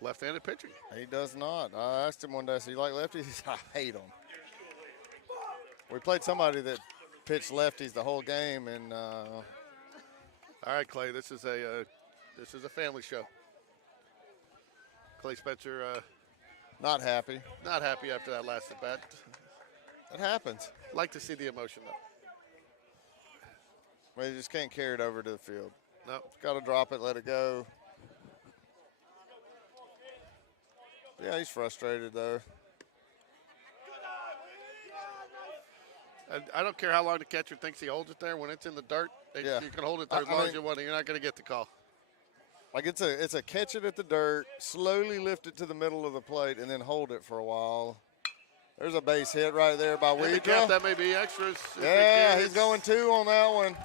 left-handed pitching. He does not. I asked him one day, so you like lefties? He said, I hate them. We played somebody that pitched lefties the whole game, and all right, Clay, this is a family show. Clay Spencer not happy. Not happy after that last at bat. It happens. Like to see the emotion though. Well, you just can't carry it over to the field. No. Got to drop it, let it go. Yeah, he's frustrated though. I don't care how long the catcher thinks he holds it there. When it's in the dirt, Yeah. you can hold it there as long as you want. You're not going to get the call. Like it's a catch it at the dirt, slowly lift it to the middle of the plate, and then hold it for a while. There's a base hit right there by Wedra. That may be extras. Yeah, he's going 2 on that one.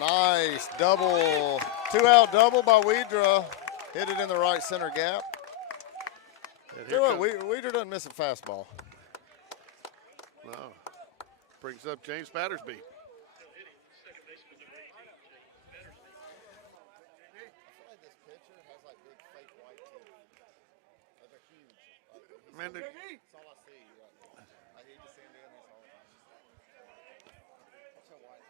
Nice double. 2-out double by Wedra. Hit it in the right center gap. Wedra doesn't miss a fastball. No. Brings up James Battersby. Man, That's all I see. I hate to see him doing this all the time. That's how white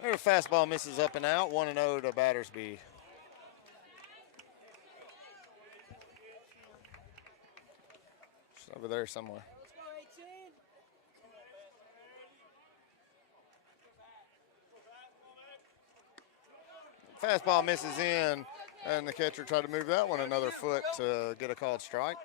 they are. There's a fastball misses up and out. 1-0 to Battersby. It's over there somewhere. Fastball misses in, and the catcher tried to move that one another foot to get a called strike.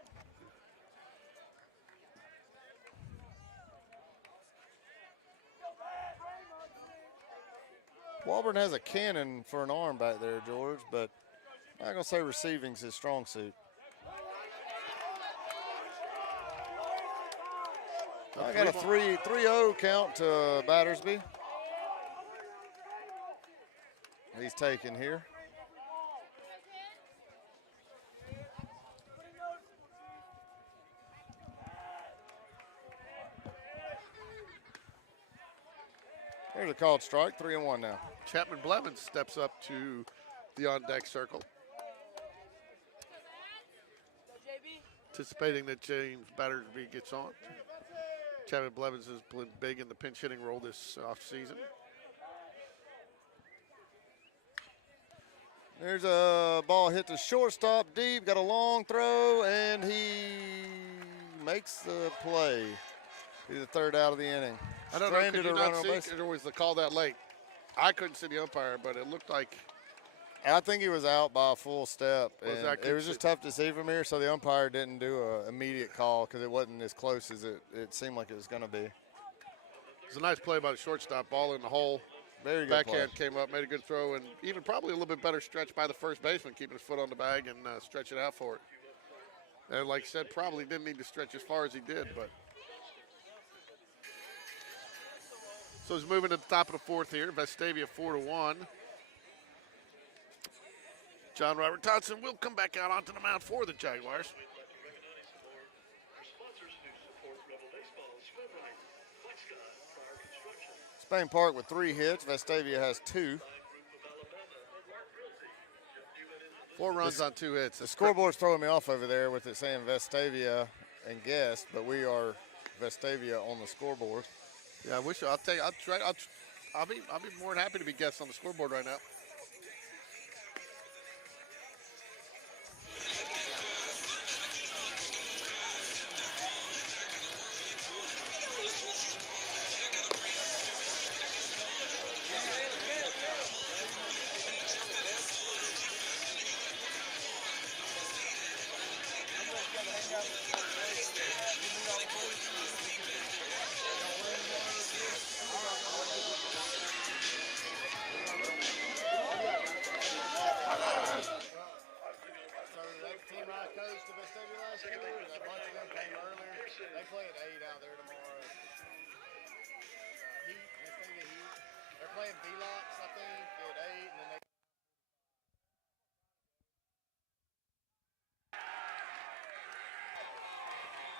Walburn has a cannon for an arm back there, George, but I'm not going to say receiving's his strong suit. I got a 3-0 count to Battersby. He's taken here. There's a called strike, 3-1 now. Chapman Blevins steps up to the on-deck circle. Anticipating that James Battersby gets on. Chapman Blevins has been big in the pinch hitting role this offseason. There's a ball hit to shortstop deep, got a long throw, and he makes the play. He's the 3rd out of the inning. I don't know, could you not see, or was the call that late? I couldn't see the umpire, but it looked like I think he was out by a full step. Was And that it was just tough to see from here, so the umpire didn't do an immediate call because it wasn't as close as it seemed like it was going to be. It's a nice play by the shortstop. Ball in the hole. Very good Backhand play. came up, made a good throw, and even probably a little bit better stretch by the first baseman, keeping his foot on the bag and stretching out for it. And like I said, probably didn't need to stretch as far as he did, but. So he's moving to the top of the fourth here. Vestavia 4-1. John Robert Thompson will come back out onto the mound for the Jaguars. Spain Park with 3 hits. Vestavia has 2. 4 runs on 2 hits. The scoreboard's throwing me off over there with it saying Vestavia and guest, but we are Vestavia on the scoreboard. Yeah, I wish I'll tell you. I'll be more than happy to be guest on the scoreboard right now.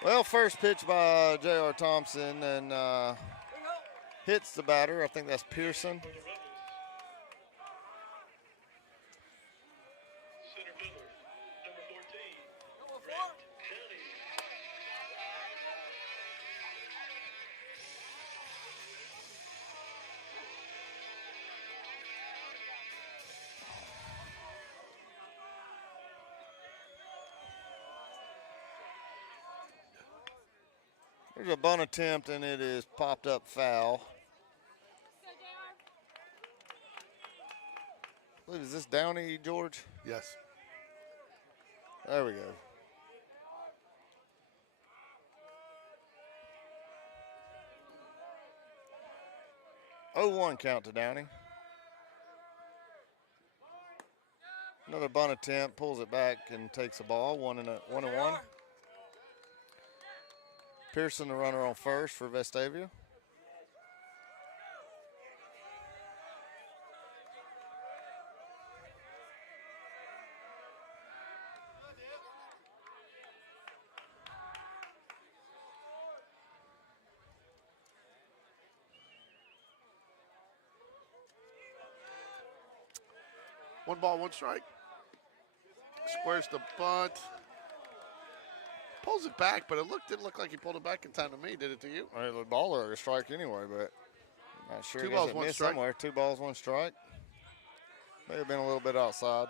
Well, first pitch by J.R. Thompson and hits the batter. I think that's Pearson. There's a bunt attempt, and it is popped up foul. Look, is this Downey, George? Yes. There we go. Oh, 1 count to Downey. Another bunt attempt, pulls it back and takes the ball. 1-1. Pearson, the runner on first for Vestavia. One ball, one strike. Squares the bunt. Pulls it back, but it didn't look like he pulled it back in time to me. Did it to you? The ball or a strike anyway, but I'm not sure. 2 balls, 1 strike. Somewhere. 2 balls, 1 strike. May have been a little bit outside.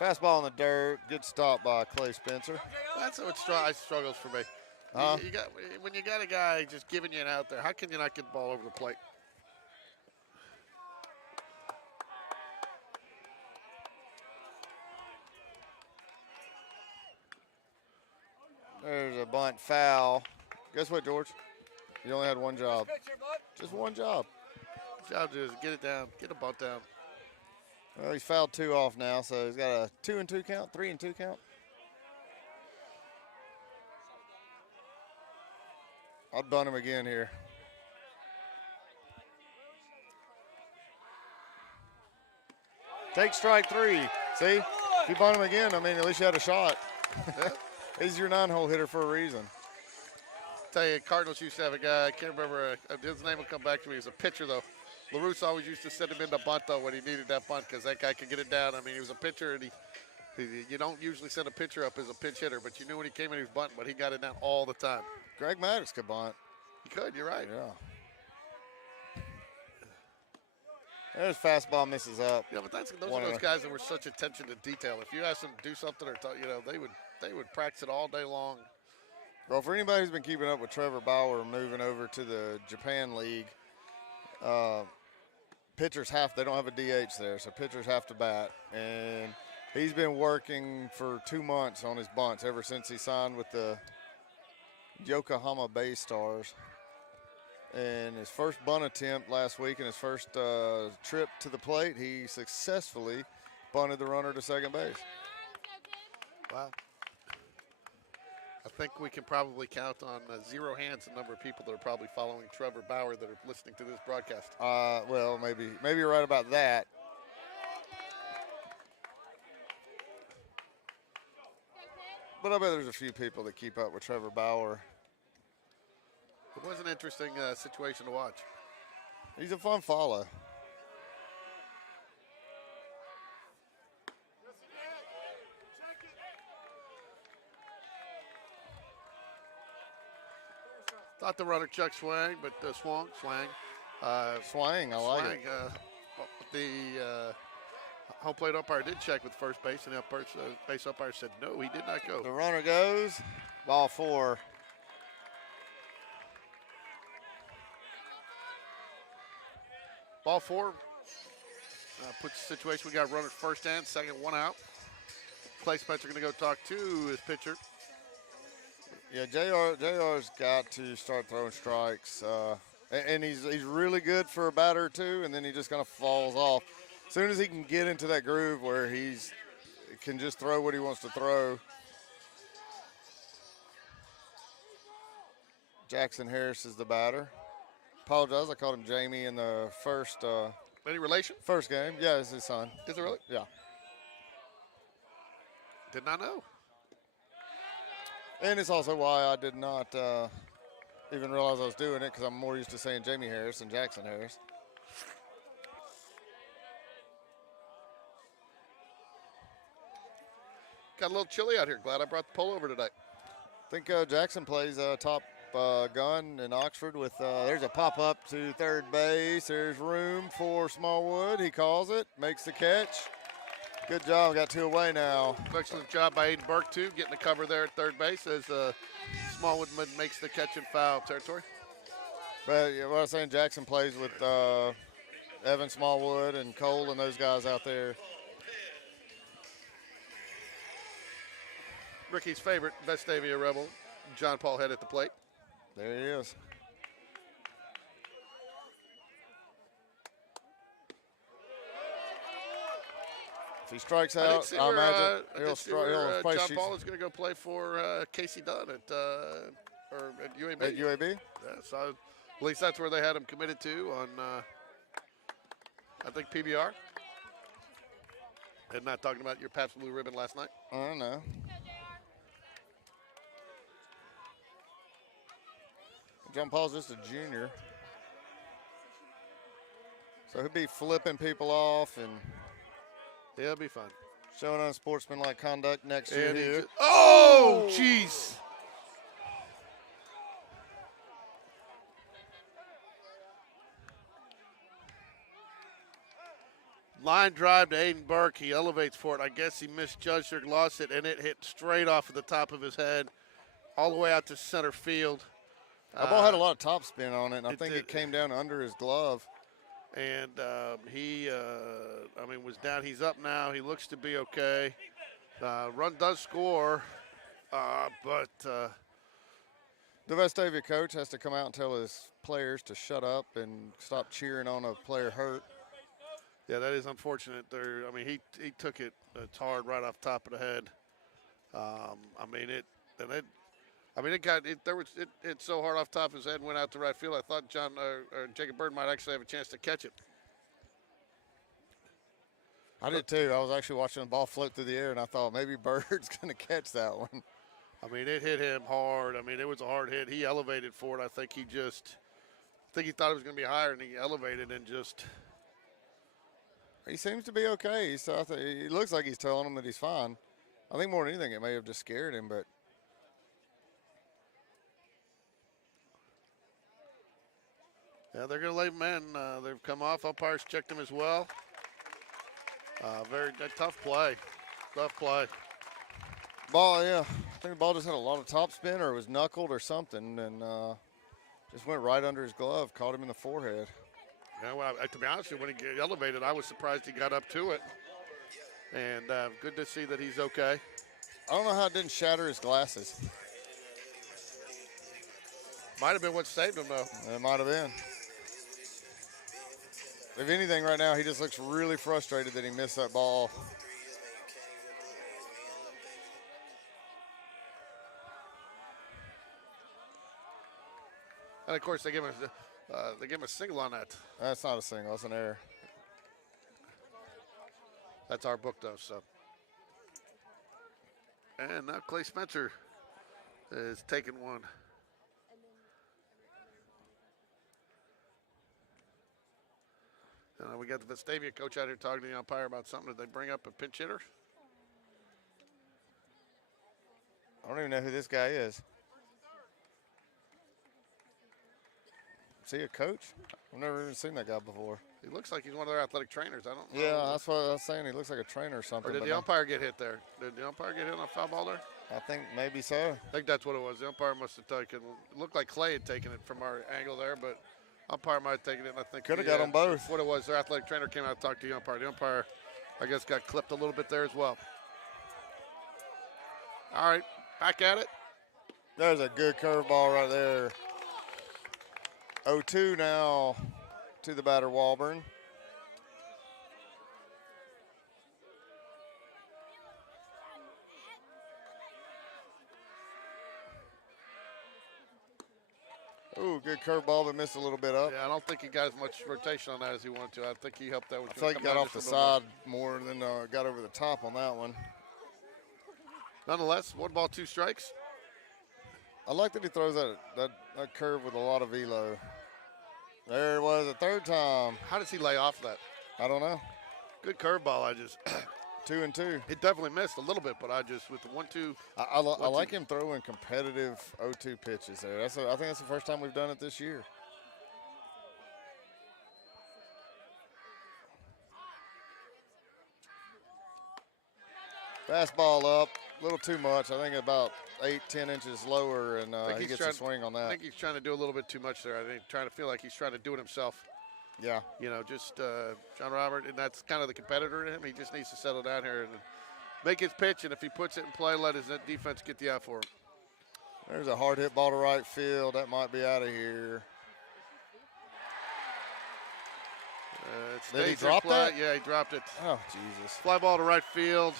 Fastball in the dirt. Good stop by Clay Spencer. That's what struggles for me. When you got a guy just giving you an out there, how can you not get the ball over the plate? There's a bunt foul. Guess what, George? You only had 1 job. Just 1 job. Job to do is get it down, get a bunt down. Well, he's fouled 2 off now, so he's got a 2-2 count, 3-2 count. I'd bunt him again here. Take strike 3. See? If you bunt him again, I mean, at least you had a shot. He's your 9-hole hitter for a reason. Tell you, Cardinals used to have a guy, I can't remember, his name will come back to me. He was a pitcher, though. LaRusse always used to send him into bunt, though, when he needed that bunt, because that guy could get it down. I mean, he was a pitcher, and you don't usually send a pitcher up as a pinch hitter, but you knew when he came in, he was bunting, but he got it down all the time. Greg Maddox could bunt. He could, you're right. Yeah. There's fastball misses up. Yeah, but those are those guys that were such attention to detail. If you asked them to do something or they would practice it all day long. Well, for anybody who's been keeping up with Trevor Bauer moving over to the Japan League, pitchers they don't have a DH there, so pitchers have to bat. And he's been working for 2 months on his bunts ever since he signed with the Yokohama Bay Stars. And his first bunt attempt last week and his first trip to the plate, he successfully bunted the runner to second base. Wow. I think we can probably count on 0 hands the number of people that are probably following Trevor Bauer that are listening to this broadcast. Well, maybe you're right about that. But I bet there's a few people that keep up with Trevor Bauer. It was an interesting situation to watch. He's a fun follow. Thought the runner check swang, but swang. Swang, I like it. The home plate umpire did check with first base, and the base umpire said no, he did not go. The runner goes, ball 4. Ball 4 puts the situation. We got runners first and second, 1 out. Clay Spencer going to go talk to his pitcher. Yeah, JR's got to start throwing strikes, and he's really good for a batter too. And then he just kind of falls off. As soon as he can get into that groove where can just throw what he wants to throw. Jackson Harris is the batter. Apologize, I called him Jamie in the first. Any relation? First game, yeah, it's his son. Is it really? Yeah. Did not know. And it's also why I did not even realize I was doing it, because I'm more used to saying Jamie Harris than Jackson Harris. Got a little chilly out here. Glad I brought the pole over today. I think Jackson plays top gun in Oxford with, there's a pop-up to third base. There's room for Smallwood. He calls it, makes the catch. Good job, got 2 away now. Excellent job by Aiden Burke, too, getting the cover there at third base as Smallwood makes the catch in foul territory. But yeah, what I was saying, Jackson plays with Evan Smallwood and Cole and those guys out there. Ricky's favorite, Vestavia Rebel, John Paul Head at the plate. There he is. If he strikes out, I imagine he'll play. John Paul is going to go play for Casey Dunn at UAB. At UAB? Yeah, so at least that's where they had him committed to on, I think, PBR. And not talking about your Pabst Blue Ribbon last night. I don't know. John Paul's just a junior. So he'll be flipping people off and Yeah, it'll be fun. showing unsportsmanlike conduct next year. And oh, jeez. Line drive to Aiden Burke. He elevates for it. I guess he misjudged or lost it, and it hit straight off of the top of his head all the way out to center field. That ball had a lot of top spin on it, and I think did. it came down under his glove. And he, was down. He's up now. He looks to be okay. Run does score, but The Vestavia coach has to come out and tell his players to shut up and stop cheering on a player hurt. yeah, that is unfortunate. He took it. It's hard right off the top of the head. It's so hard off the top of his head and went out to right field. I thought Jacob Bird might actually have a chance to catch it. I did too. I was actually watching the ball float through the air, and I thought maybe Bird's going to catch that one. It hit him hard. It was a hard hit. He elevated for it. I think he thought it was going to be higher, and he elevated and just. He seems to be okay. He looks like he's telling him that he's fine. I think more than anything, it may have just scared him, but. Yeah, they're going to leave him in. They've come off. Umpires checked him as well. Very tough play. Tough play. Ball, yeah. I think the ball just had a lot of top spin, or it was knuckled or something, and just went right under his glove, caught him in the forehead. Yeah, well, to be honest with you, when he got elevated, I was surprised he got up to it. And good to see that he's okay. I don't know how it didn't shatter his glasses. Might have been what saved him, though. It might have been. If anything, right now, he just looks really frustrated that he missed that ball. And, of course, they give him a single on that. That's not a single. That's an error. That's our book, though, so. And now Clay Spencer is taking one. And we got the Vestavia coach out here talking to the umpire about something. Did they bring up a pinch hitter? I don't even know who this guy is. Is he a coach? I've never even seen that guy before. He looks like he's one of their athletic trainers. I don't know. Yeah, that's what I was saying. He looks like a trainer or something. Or did the umpire get hit there? Did the umpire get hit on a foul ball there? I think maybe so. I think that's what it was. The umpire must have taken it. Looked like Clay had taken it from our angle there, but umpire might have taken it. And I think could have got them both. What it was, their athletic trainer came out and talked to the umpire. The umpire, I guess, got clipped a little bit there as well. All right, back at it. There's a good curveball right there. 0-2 now to the batter, Walburn. Ooh, good curveball, but missed a little bit up. Yeah, I don't think he got as much rotation on that as he wanted to. I think he helped that. I feel like he got off the side more than got over the top on that one. Nonetheless, 1 ball, 2 strikes. I like that he throws that curve with a lot of velo. There it was, a third time. How does he lay off that? I don't know. Good curveball. I just 2-2. It definitely missed a little bit, but I just with the 1-2. I like him throwing competitive 0-2 pitches there. I think that's the first time we've done it this year. Fastball up, a little too much. I think about 8-10 inches lower, and he gets a swing on that. I think he's trying to do a little bit too much there. I think trying to feel like he's trying to do it himself. Yeah. You know, just John Robert, and that's kind of the competitor in him. He just needs to settle down here and make his pitch, and if he puts it in play, let his defense get the out for him. There's a hard hit ball to right field. That might be out of here. Did he drop that? Yeah, he dropped it. Oh, Jesus. Fly ball to right field.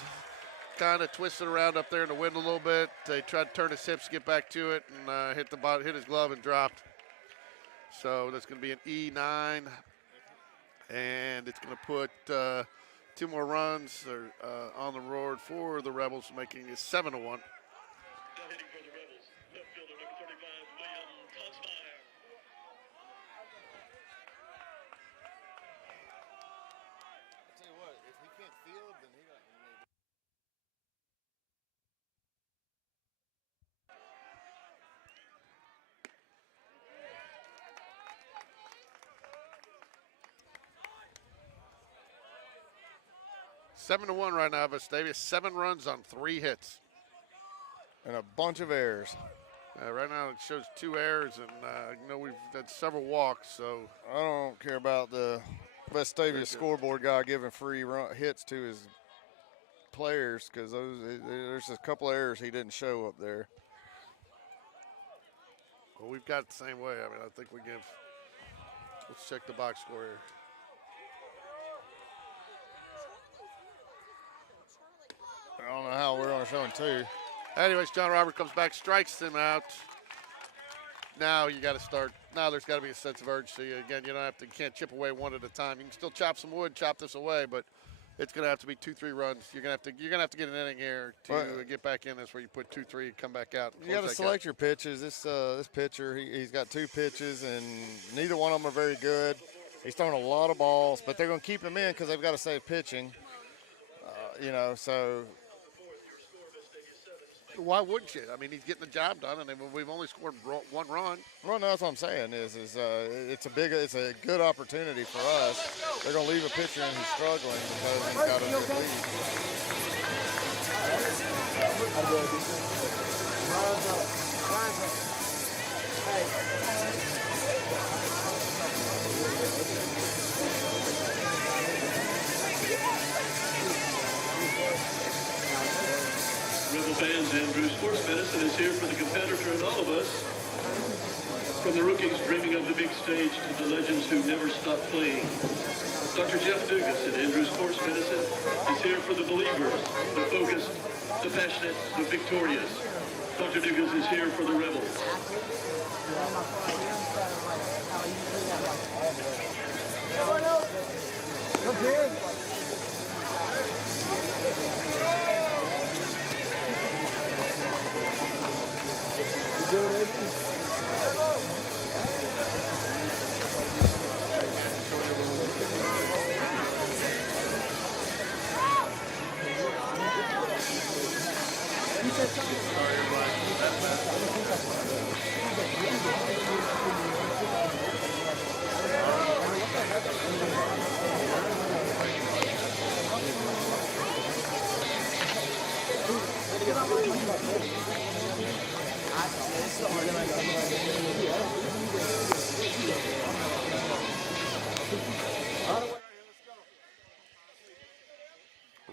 Kind of twisted around up there in the wind a little bit. They tried to turn his hips, get back to it, and hit his glove and dropped. So that's going to be an E9, and it's going to put 2 more runs on the board for the Rebels, making it 7-1. Seven to 1 right now, Vestavia. 7 runs on 3 hits. And a bunch of errors. Right now it shows 2 errors, and we've had several walks. So I don't care about the Vestavia scoreboard guy giving free hits to his players, because there's a couple of errors he didn't show up there. Well, we've got it the same way. I mean, I think we give. Let's check the box score here. I don't know how we're only showing 2. Anyways, John Robert comes back, strikes him out. Now you got to start. Now there's got to be a sense of urgency. Again, you can't chip away one at a time. You can still chop some wood, chop this away, but it's going to have to be 2-3 runs. You're going to have to get an inning here to get back in this, where you put 2-3 and come back out. You got to select your pitches. This pitcher, he's got 2 pitches, and neither one of them are very good. He's throwing a lot of balls, but they're going to keep him in because they've got to save pitching. So. Why wouldn't you? I mean, he's getting the job done, and we've only scored 1 run. Well, no, that's what I'm saying. It's a good opportunity for us. They're going to leave a pitcher in who's struggling because he's got a good lead. Sports Medicine is here for the competitor and all of us. From the rookies dreaming of the big stage to the legends who never stop playing. Dr. Jeff Dugas at Andrews Sports Medicine is here for the believers, the focused, the passionate, the victorious. Dr. Dugas is here for the rebels.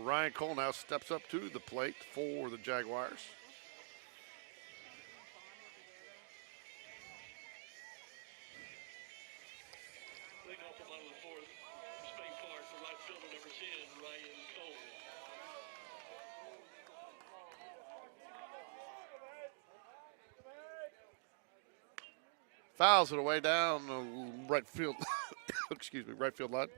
Ryan Cole now steps up to the plate for the Jaguars. Leading off the bottom of the fourth, Spain Park for right fielder number 10, Ryan Cole. Fouls it away down the right field, excuse me, right field line.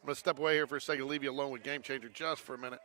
I'm going to step away here for a second, leave you alone with Game Changer just for a minute.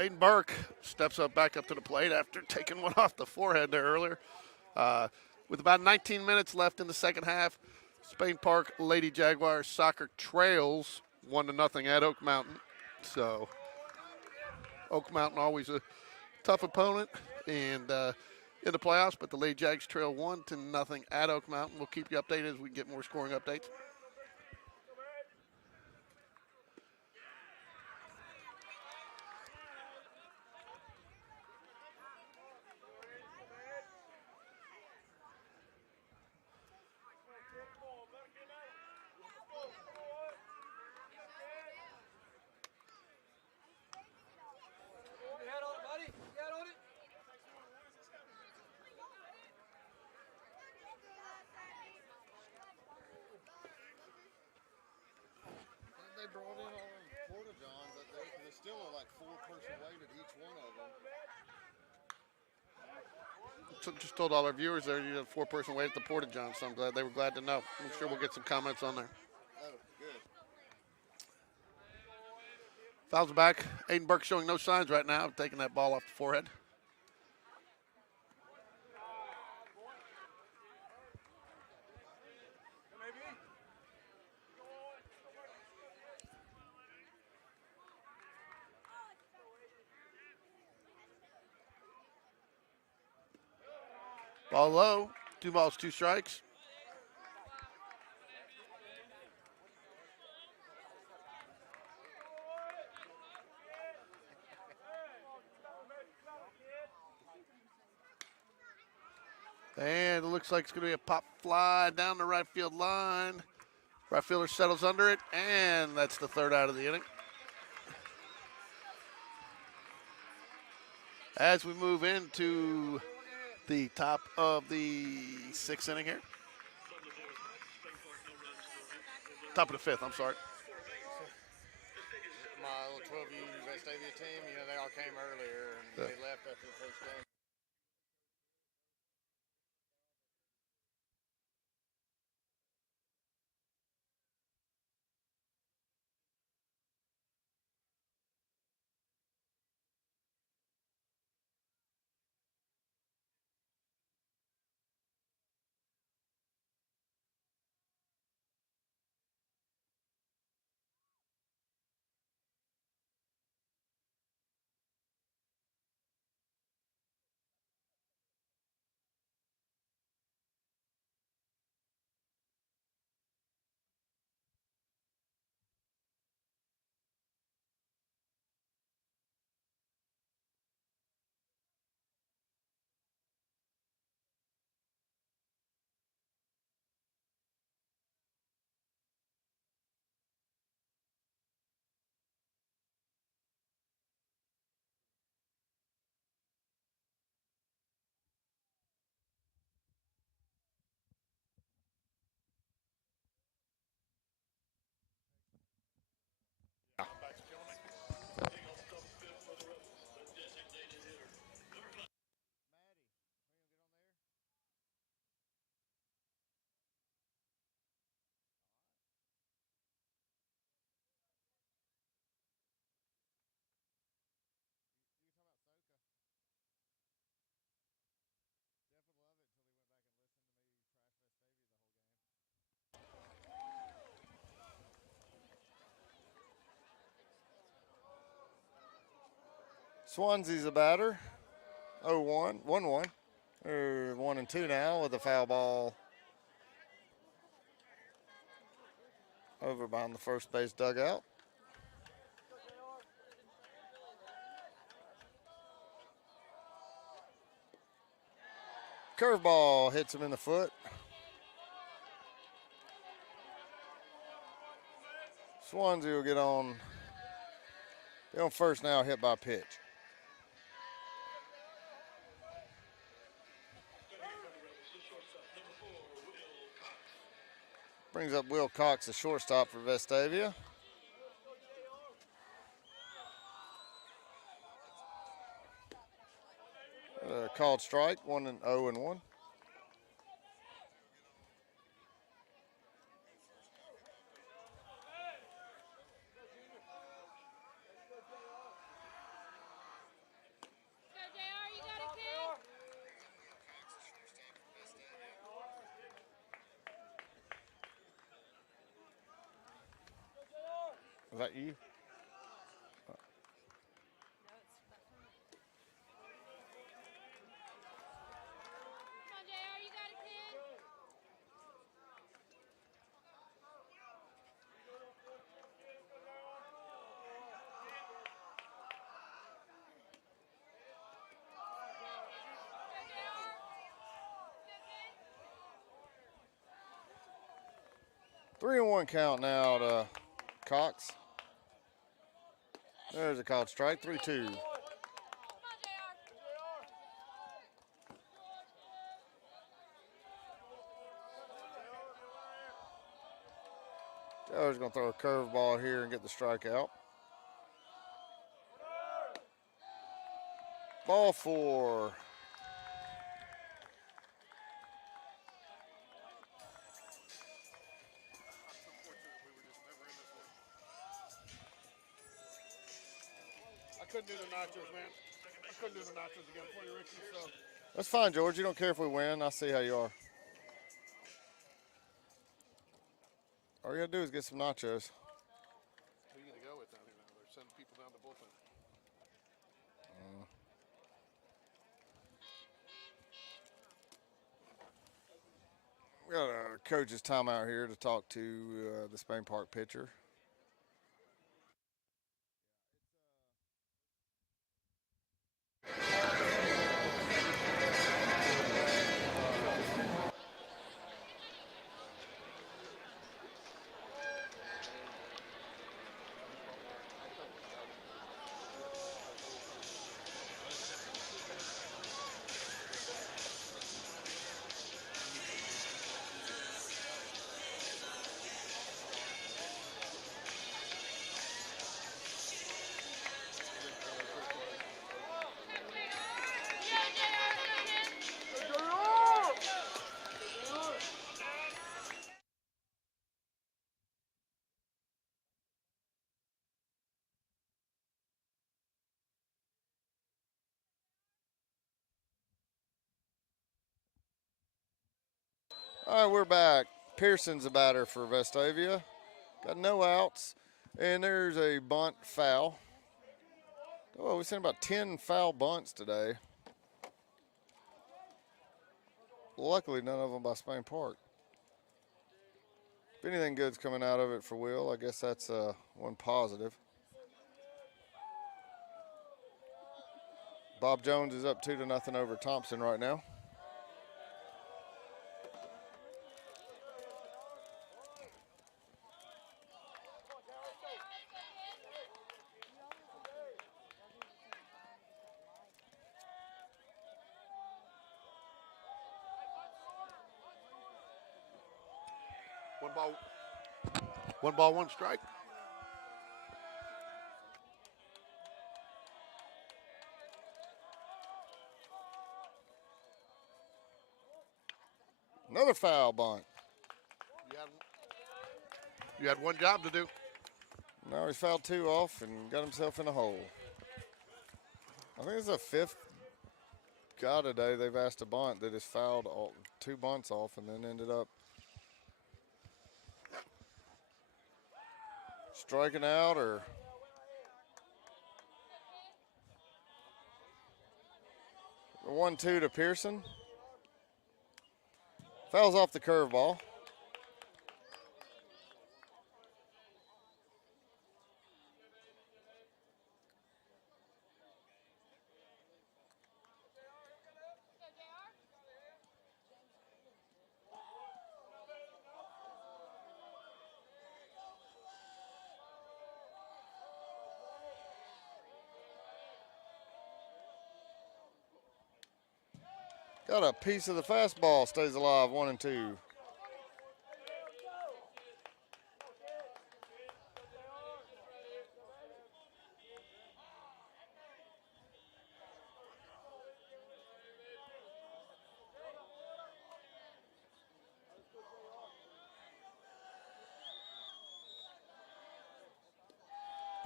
Aiden Burke steps up back up to the plate after taking one off the forehead there earlier. With about 19 minutes left in the second half, Spain Park Lady Jaguars soccer trails 1-0 at Oak Mountain. So Oak Mountain always a tough opponent and in the playoffs, but the Lady Jags trail 1-0 at Oak Mountain. We'll keep you updated as we get more scoring updates. They brought in all them porta johns up there because it's still like 4-person weight at each one of them. So just told all our viewers there you had a 4-person weight at the Porta John, so I'm glad they were glad to know. I'm sure we'll get some comments on there. Oh, good. Fouls back. Aiden Burke showing no signs right now of taking that ball off the forehead. Ball low. 2 balls, 2 strikes. And it looks like it's going to be a pop fly down the right field line. Right fielder settles under it, and that's the 3rd out of the inning. As we move into the top of the 6th inning here. Top of the 5th, I'm sorry. My little 12U VESTAVIA team, you know, they all came earlier and they left after the first game. You talking about Soka? Jeff would love it until he went back and listened to me trash VESTAVIA the whole game. Swansea's a batter. 0-1, 1-1. They're 1-2 now with a foul ball over behind the first base dugout. Curveball hits him in the foot. Swansea will get on first now, hit by pitch. Brings up Will Cox, the shortstop for VESTAVIA. Called strike, 1-0-1. Is that you? Three and 1 count now to Cox. There's a called strike, 3-2. Taylor's going to throw a curveball here and get the strikeout. Ball 4. do the nachos, man. I couldn't do the nachos again for you, Ricky. So That's fine, George. You don't care if we win. I see how you are. All you gotta do is get some nachos. who are you gonna go with down here now? They're sending people down the bullpen. We got a coach's timeout here to talk to the Spain Park pitcher. All right, we're back. Pearson's a batter for Vestavia. Got no outs, and there's a bunt foul. Oh, we've seen about 10 foul bunts today. Luckily, none of them by Spain Park. If anything good's coming out of it for Will, I guess that's one positive. Bob Jones is up 2-0 over Thompson right now. One ball, one strike. Another foul bunt. You had one job to do. Now he's fouled 2 off and got himself in a hole. I think it's the 5th guy today they've asked a bunt that has fouled 2 bunts off and then ended up striking out or the 1-2 to Pearson. Fouls off the curveball. Got a piece of the fastball, stays alive, 1-2.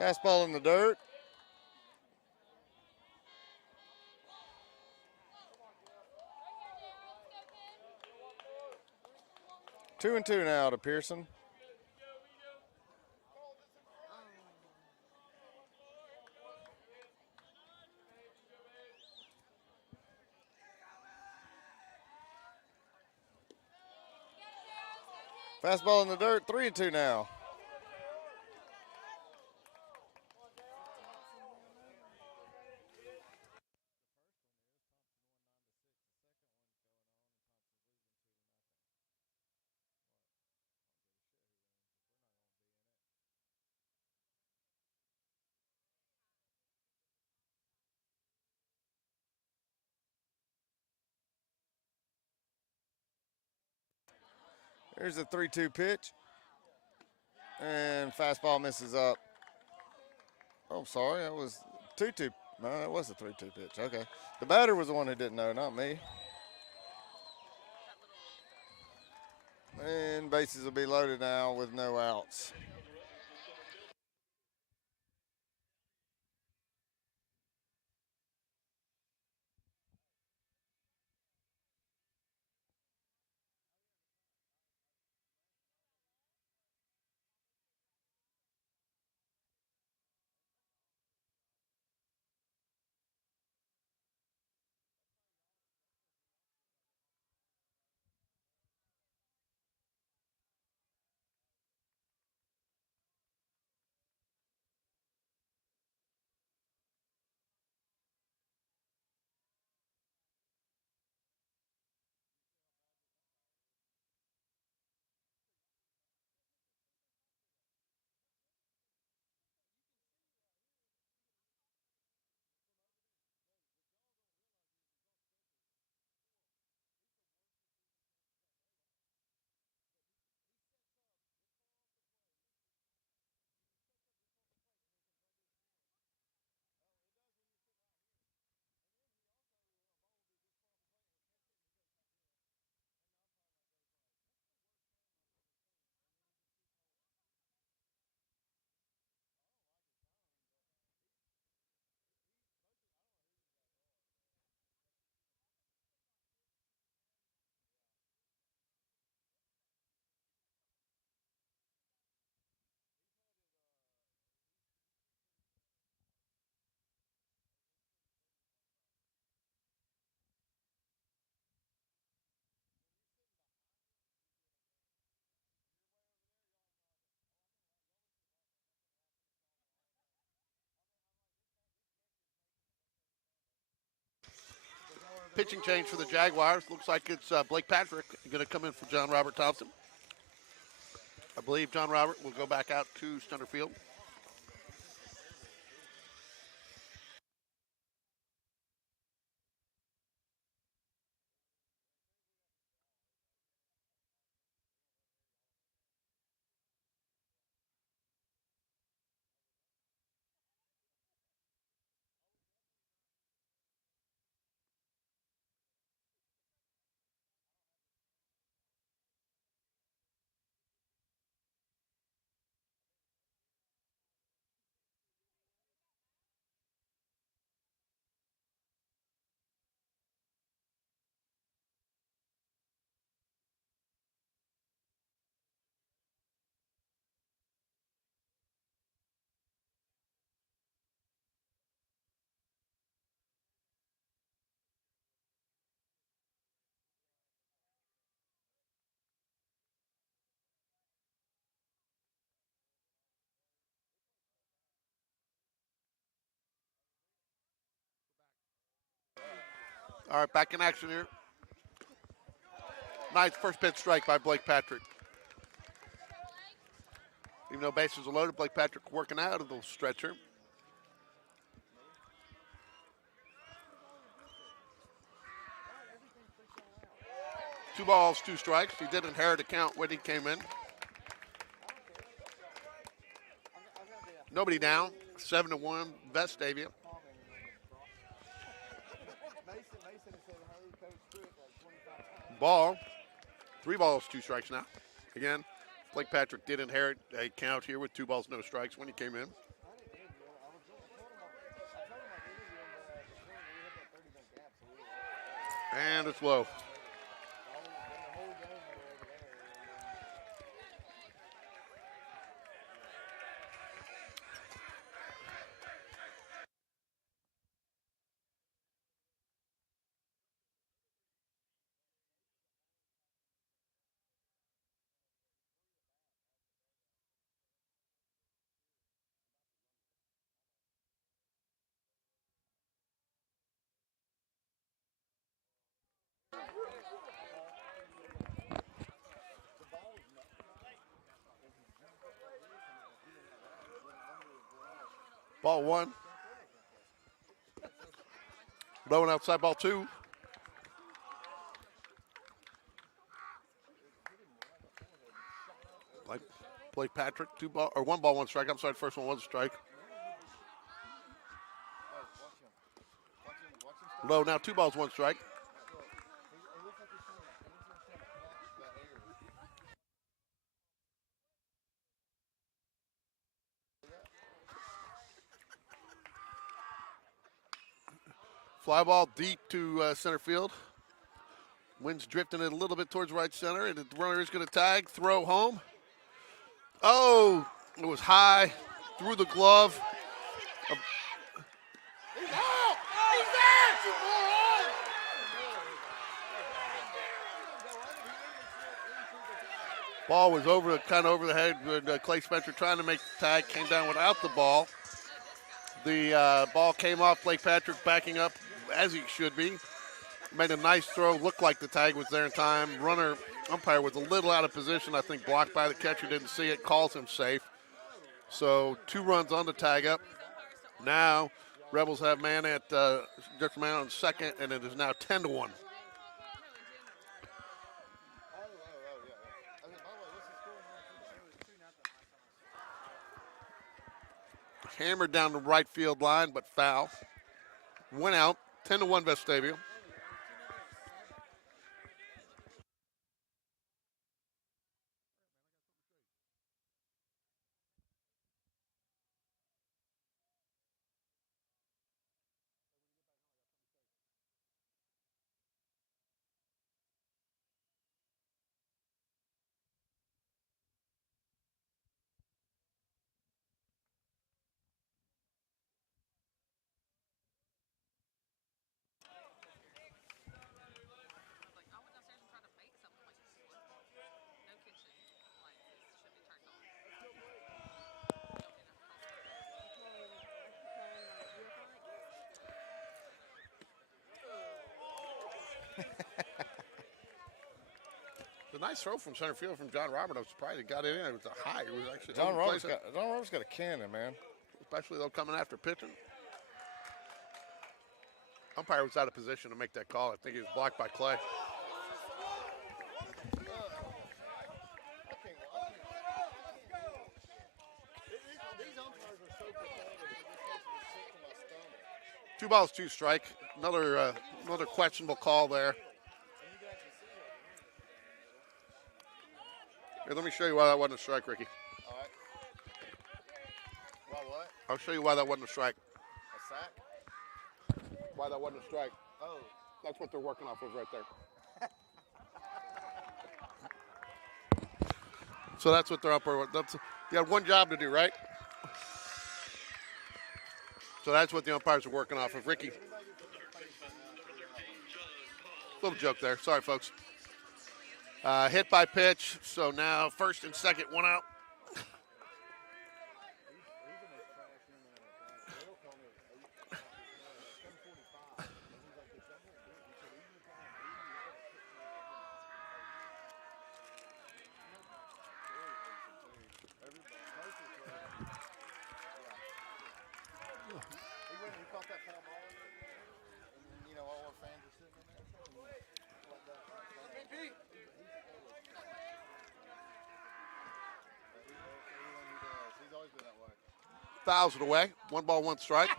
Fastball in the dirt. Two and two now to Pearson. Fastball in the dirt, 3-2 now. Here's the 3-2 pitch. And fastball misses up. Oh, sorry, that was 2-2. No, that was a 3-2 pitch. Okay. The batter was the one who didn't know, not me. And bases will be loaded now with no outs. Pitching change for the Jaguars. Looks like it's Blake Patrick going to come in for John Robert Thompson. I believe John Robert will go back out to center field. All right, back in action here. Nice first pitch strike by Blake Patrick. Even though bases are loaded, Blake Patrick working out of the stretcher. Two balls, two strikes. He did inherit a count when he came in. Nobody down. 7-1, Vestavia. Ball. 3 balls, 2 strikes now. Again, Blake Patrick did inherit a count here with 2 balls, no strikes when he came in. And it's low. Ball 1. Blowing outside, ball 2. Blake Patrick, 1 ball, 1 strike. I'm sorry, first one was a strike. Low now, 2 balls, 1 strike. Fly ball deep to center field. Wind's drifting it a little bit towards right center, and the runner is going to tag, throw home. Oh, it was high, through the glove. He's out! He's out! Ball was kind of over the head. Clay Spencer trying to make the tag, came down without the ball. The ball came off Blake Patrick, backing up as he should be. Made a nice throw, looked like the tag was there in time. Umpire was a little out of position. I think blocked by the catcher, didn't see it, calls him safe. So 2 runs on the tag up. Now Rebels have man at just man on second, and it is now 10-1. Hammered down the right field line, but foul. Went out, 10-1 Vestavia. It's a nice throw from center field from John Robert. I'm surprised he got it in. It was a high. It was actually John Roberts got a cannon, man. especially though coming after pitching. Umpire was out of position to make that call. I think he was blocked by Clay. These umpires are so pathetic. It just makes me sick to my stomach. 2 balls, 2 strike. Another questionable call there. Here, let me show you why that wasn't a strike, Ricky. All right. Why what? I'll show you why that wasn't a strike. A sack? Why that wasn't a strike. Oh. That's what they're working off of right there. So that's what they're up for. You had one job to do, right? So that's what the umpires are working off of. Ricky. Little joke there. Sorry, folks. Hit by pitch. So now first and second, 1 out. He caught that foul ball, and you know all our fans are sitting in there. He's always been that way. Fouls it away. 1 ball, 1 strike.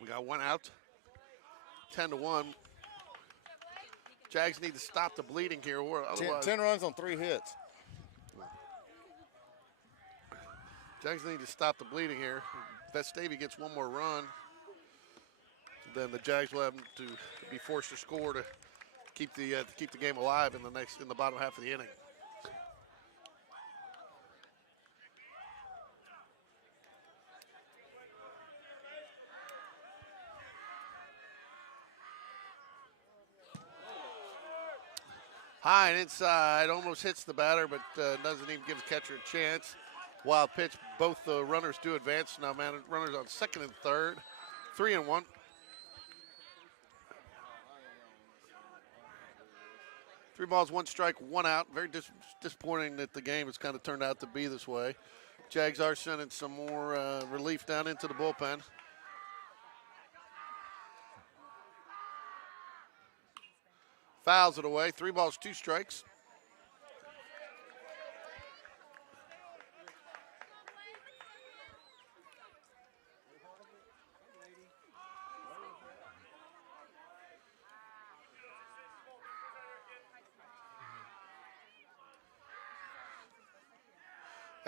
We got 1 out. 10-1. Jags need to stop the bleeding here, or otherwise 10 runs on 3 hits. Jags need to stop the bleeding here. Vestavia gets 1 more run. Then the Jags will have to be forced to score to keep the game alive in the bottom half of the inning. High and inside, almost hits the batter, but doesn't even give the catcher a chance. Wild pitch, both the runners do advance. Now, man, runners on second and third, 3-1. 3 balls, 1 strike, 1 out. Very disappointing that the game has kind of turned out to be this way. Jags are sending some more relief down into the bullpen. Fouls it away. 3 balls, 2 strikes.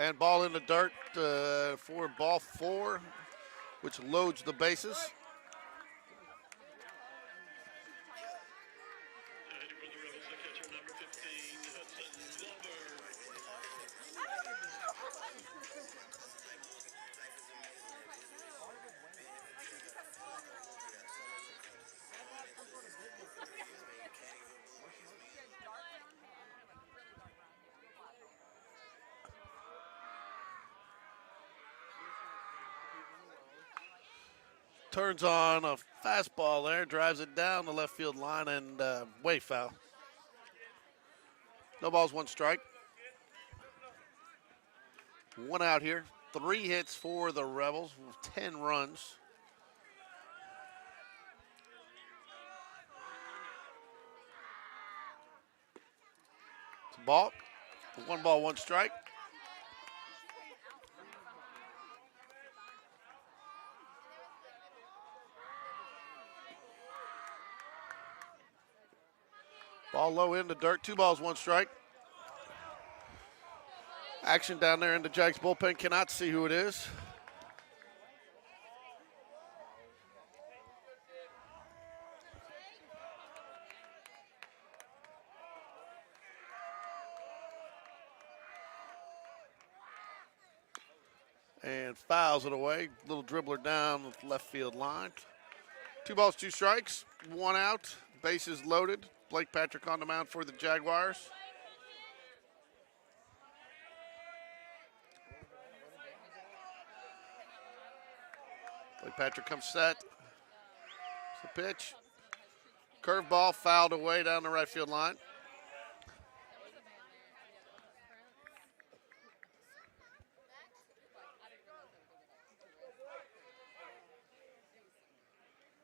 And ball in the dirt for ball 4, which loads the bases. Turns on a fastball there, drives it down the left field line, and way foul. No balls, 1 strike. 1 out here. 3 hits for the Rebels, 10 runs. It's a ball. 1 ball, 1 strike. Ball low in the dirt, 2 balls, 1 strike. Action down there in the Jags bullpen, cannot see who it is. And fouls it away, little dribbler down the left field line. 2 balls, 2 strikes, 1 out, bases loaded. Blake Patrick on the mound for the Jaguars. Blake Patrick comes set. It's the pitch. Curveball fouled away down the right field line.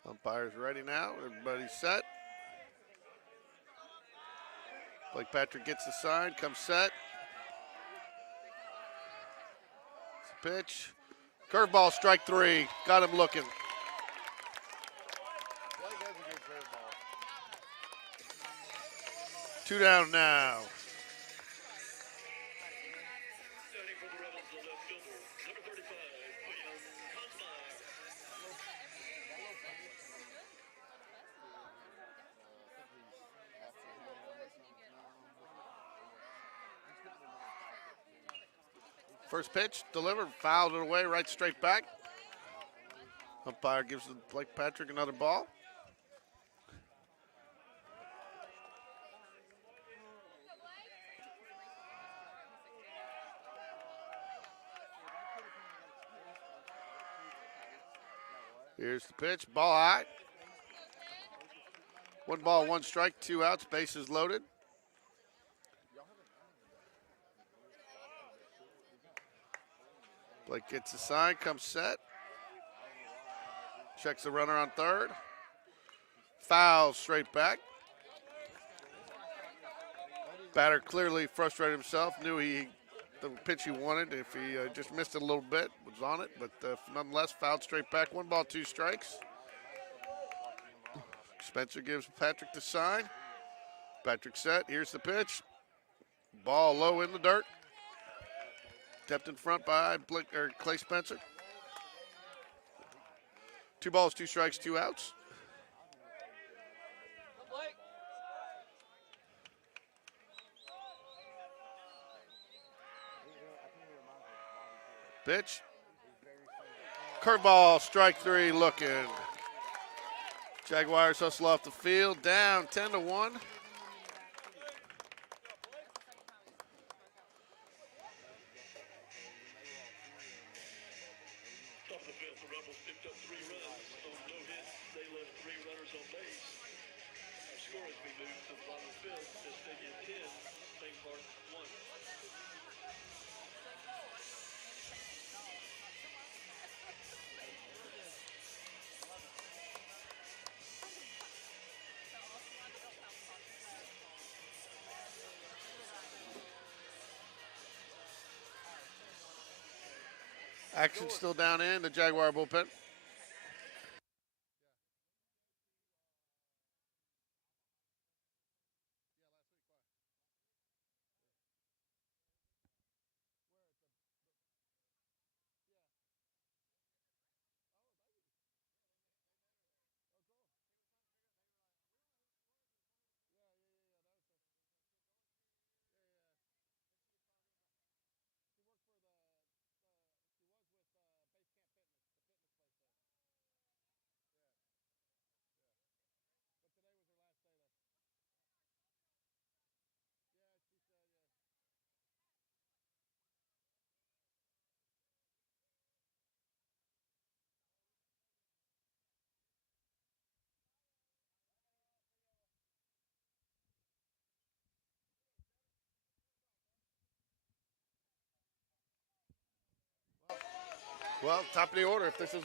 Umpire's ready now. Everybody's set. Blake Patrick gets the sign, comes set. It's the pitch. Curveball, strike 3. Got him looking. Blake has a good curveball. 2 down now. Standing for the Rebels, the left fielder, number 35, William Kosmar. First pitch, delivered, fouled it away, right straight back. Umpire gives Blake Patrick another ball. Here's the pitch, ball high. 1 ball, 1 strike, 2 outs, bases loaded. Blake gets the sign, comes set. Checks the runner on third. Foul straight back. Batter clearly frustrated himself, knew the pitch he wanted. If he just missed it a little bit, was on it, but nonetheless, fouled straight back. 1 ball, 2 strikes. Spencer gives Patrick the sign. Patrick set. Here's the pitch. Ball low in the dirt. Stepped in front by Clay Spencer. 2 balls, 2 strikes, 2 outs. Pitch. Curveball, strike 3 looking. Jaguars hustle off the field, down 10-1. Top of the fifth, the Rebels picked up 3 runs on no hits. They left 3 runners on base. Our score has been moved to the bottom of the fifth to Stadium 10, Main Park 1. Action still down in the Jaguar bullpen. Well, top of the order. If this is,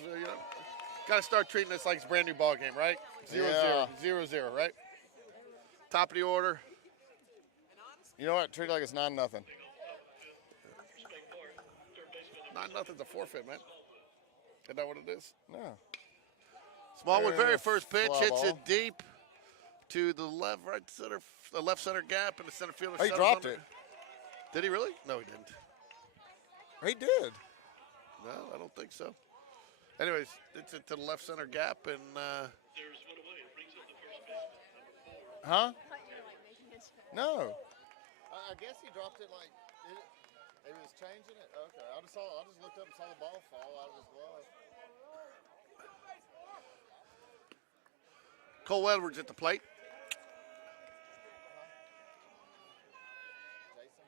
got to start treating this like it's a brand new ball game, right? 0-0, 0-0, right? Top of the order. You know what? Treat it like it's 9-0. 9-0's a forfeit, man. Isn't that what it is? No. Smallwood, very first pitch, Fly hits ball. it deep to the left center gap, and the center fielder. Oh, he settles dropped under. it. Did he really? No, he didn't. He did. No, I don't think so. Anyways, it's to the left center gap, and There's one away. It brings up the first baseman, number 4. Huh? I thought you were like making a joke. No. I guess he dropped it like he was changing it. Okay, I just looked up and saw the ball fall out of his glove. Cole Edwards at the plate. Jason.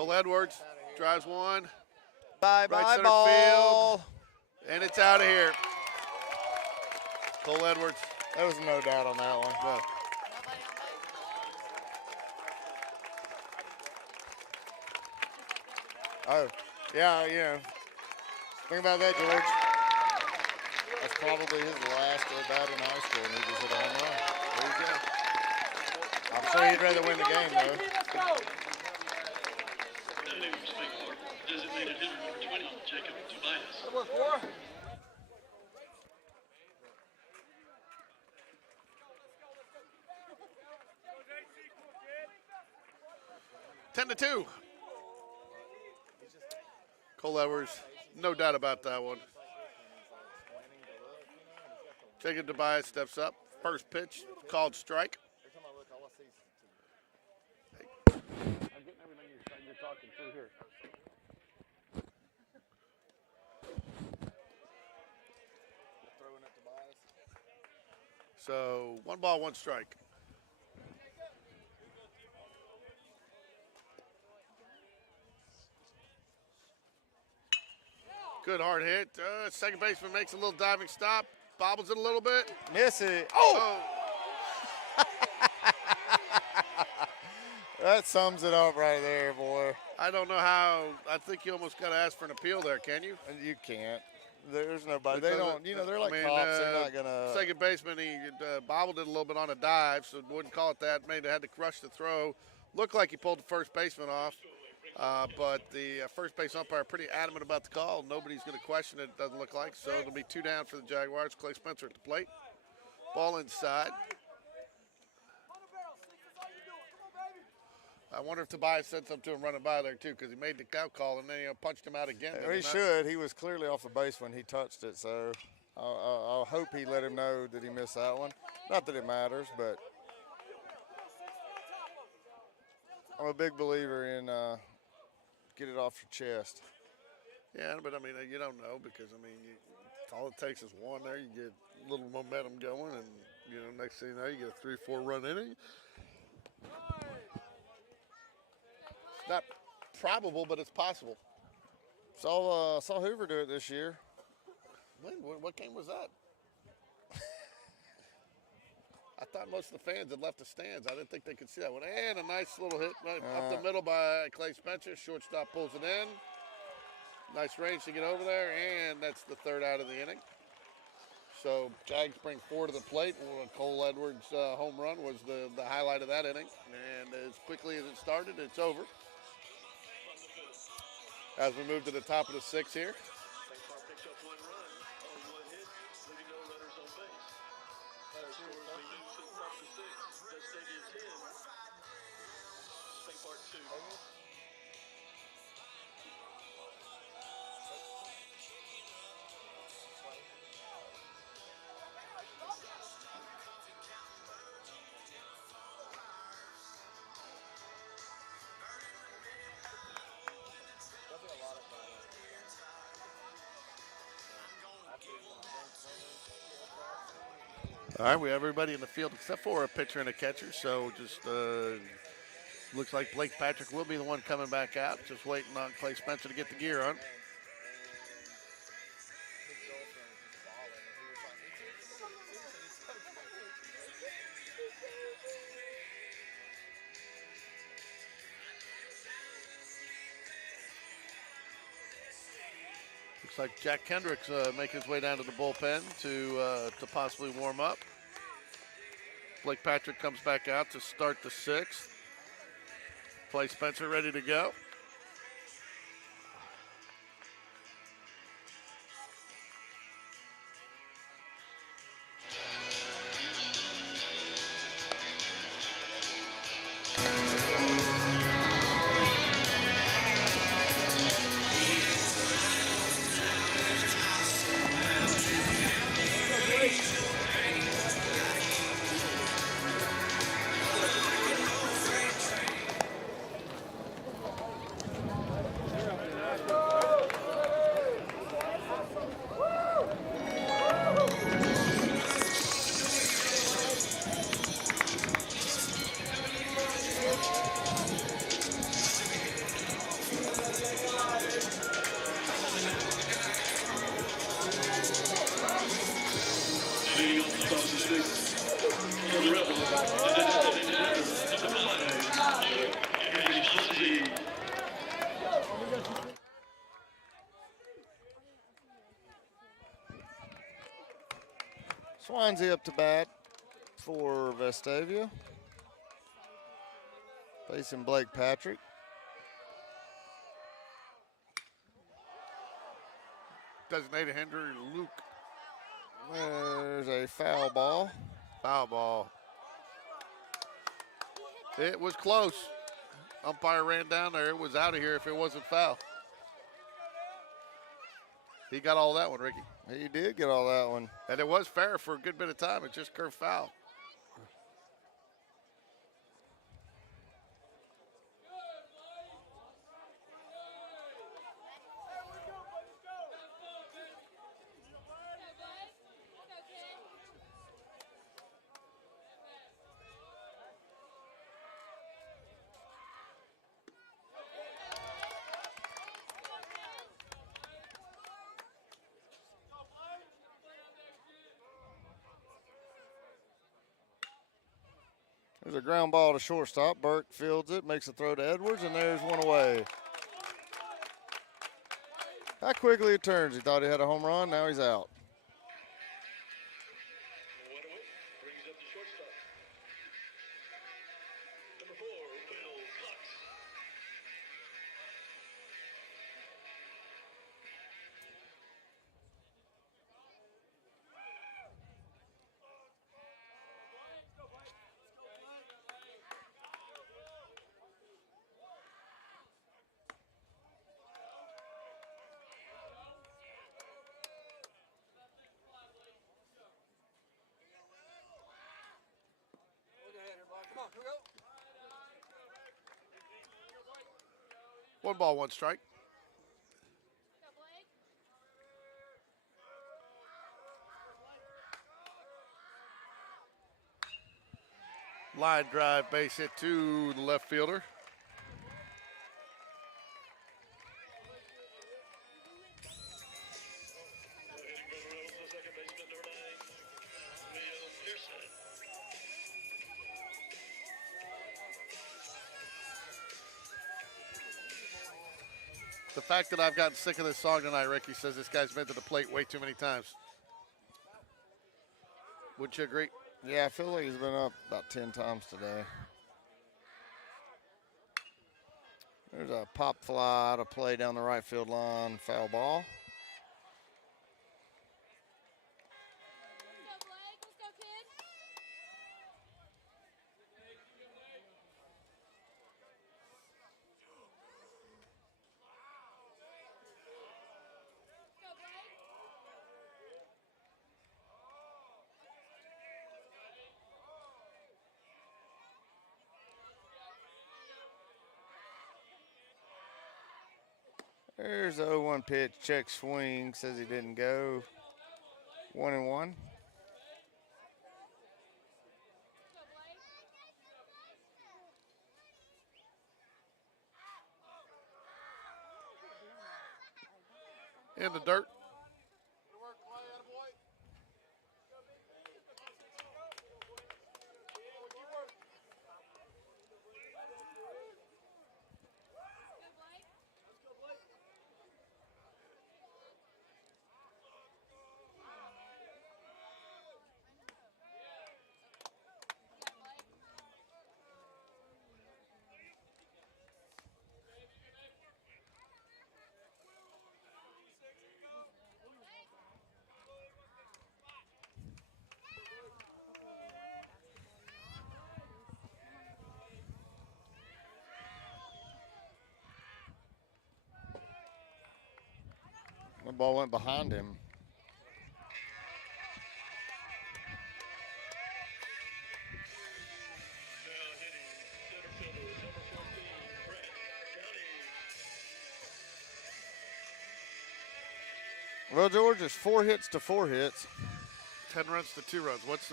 Cole Edwards drives one. Bye-bye center ball. field. And it's out of here. Cole Edwards. There was no doubt on that one. No. Oh, yeah, think about that, George. That's probably his last at bat in high school, and he just hit a home run. There you go. I'm sure he'd rather win the game, though. That name was State Park. Designated hitter number 20, Jacob Tobias. 10-2. Cole Edwards, no doubt about that one. Jacob Tobias steps up. First pitch, called strike. Hey. I'm getting everything you're talking through here. So 1 ball, 1 strike. Good hard hit. Second baseman makes a little diving stop. Bobbles it a little bit. Miss it. Oh! That sums it up right there, boy. I don't know how. I think you almost got to ask for an appeal there, can you? And you can't. There's nobody. They don't, they're like cops. They're not going to. Second baseman, he bobbled it a little bit on a dive, so wouldn't call it that. Made it had to crush the throw. Looked like he pulled the first baseman off. But the first base umpire pretty adamant about the call. Nobody's going to question it, doesn't look like. So it'll be 2 down for the Jaguars. Clay Spencer at the plate. Ball inside. I wonder if Tobias said something to him running by there, too, because he made the out call and then punched him out again. He should. He was clearly off the base when he touched it. So I hope he let him know that he missed that one. Not that it matters, but I'm a big believer in get it off your chest. Yeah, but, I mean, you don't know because, I mean, all it takes is one there. You get a little momentum going, and, next thing you know, you get a 3-4 run inning. It's not probable, but it's possible. Saw Hoover do it this year. When? What game was that? I thought most of the fans had left the stands. I didn't think they could see that one. And a nice little hit right up the middle by Clay Spencer. Shortstop pulls it in. Nice range to get over there, and that's the 3rd out of the inning. So Jags bring 4 to the plate. Cole Edwards' home run was the highlight of that inning. And as quickly as it started, it's over. As we move to the top of the 6th here. All right, we have everybody in the field except for a pitcher and a catcher. So just looks like Blake Patrick will be the one coming back out. Just waiting on Clay Spencer to get the gear on. Looks like Jack Kendrick's making his way down to the bullpen to possibly warm up. Blake Patrick comes back out to start the 6th. Clay Spencer ready to go. Swansea up to bat for Vestavia. Facing Blake Patrick. Designated hitter Luke. There's a foul ball. Foul ball. It was close. Umpire ran down there. It was out of here if it wasn't foul. He got all that one, Ricky. He did get all that one. And it was fair for a good bit of time. It just curved foul. There's a ground ball to shortstop. Burke fields it, makes a throw to Edwards, and there's one away. How quickly it turns. He thought he had a home run. Now he's out. One away, brings up the shortstop. Number 4, Will Cox. One ball, one strike. Line drive, base hit to the left fielder. The fact that I've gotten sick of this song tonight, Ricky, says this guy's been to the plate way too many times. Wouldn't you agree? Yeah, I feel like he's been up about 10 times today. There's a pop fly to play down the right field line. Foul ball. There's the 0-1 pitch, check swing, says he didn't go. 1-1. In the dirt. The ball went behind him. Well, George, it's 4 hits to 4 hits. 10 runs to 2 runs. What's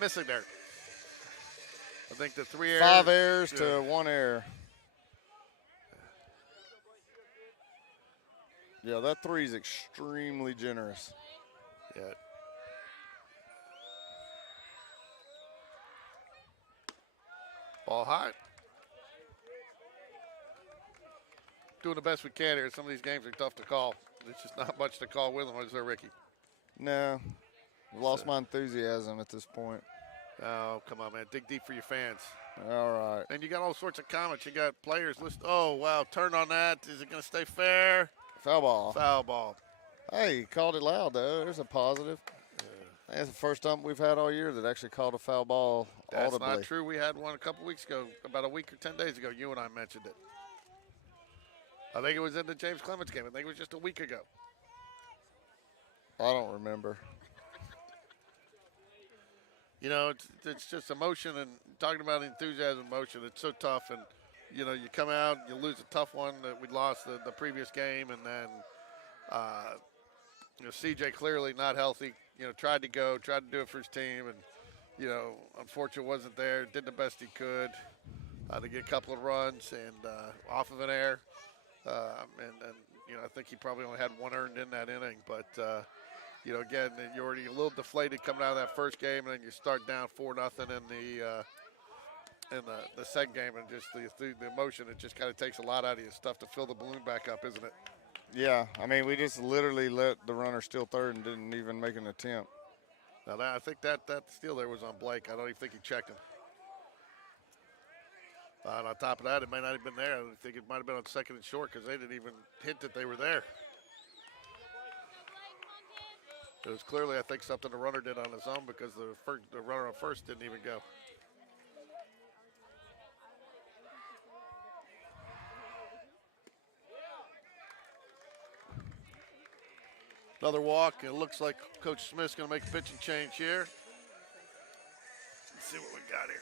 missing there? I think the 3 errors. 5 errors to 1 error. Yeah, that 3 is extremely generous. Yeah. Ball high. Doing the best we can here. Some of these games are tough to call. There's just not much to call with them, is there, Ricky? No, lost my enthusiasm at this point. Oh, come on, man. Dig deep for your fans. All right. And you got all sorts of comments. You got players list. Oh, wow. Turn on that. Is it going to stay fair? Foul ball. Foul ball. Hey, he called it loud, though. There's a positive. That's the first time we've had all year that actually called a foul ball That's audibly. not true. We had one a couple weeks ago, about a week or 10 days ago. You and I mentioned it. I think it was in the James Clemens game. I think it was just a week ago. I don't remember. You know, it's just emotion and talking about enthusiasm, emotion. It's so tough. And, you know, you come out, you lose a tough one that we lost the previous game. And then, you know, CJ clearly not healthy. You know, tried to do it for his team. And, you know, unfortunately wasn't there. Did the best he could to get a couple of runs and off of an error. And, you know, I think he probably only had one earned in that inning. But, you know, again, you're already a little deflated coming out of that first game, and then you start down 4-0 in the second game, and just the emotion, it just kind of takes a lot out of you. Stuff to fill the balloon back up, isn't it? Yeah, I mean, we just literally let the runner steal third and didn't even make an attempt. Now, I think that steal there was on Blake. I don't even think he checked him. And on top of that, it might not have been there. I think it might have been on second and short because they didn't even hint that they were there. It was clearly, I think, something the runner did on his own because the runner on first didn't even go. Another walk. It looks like Coach Smith's going to make a pitching change here. Let's see what we got here.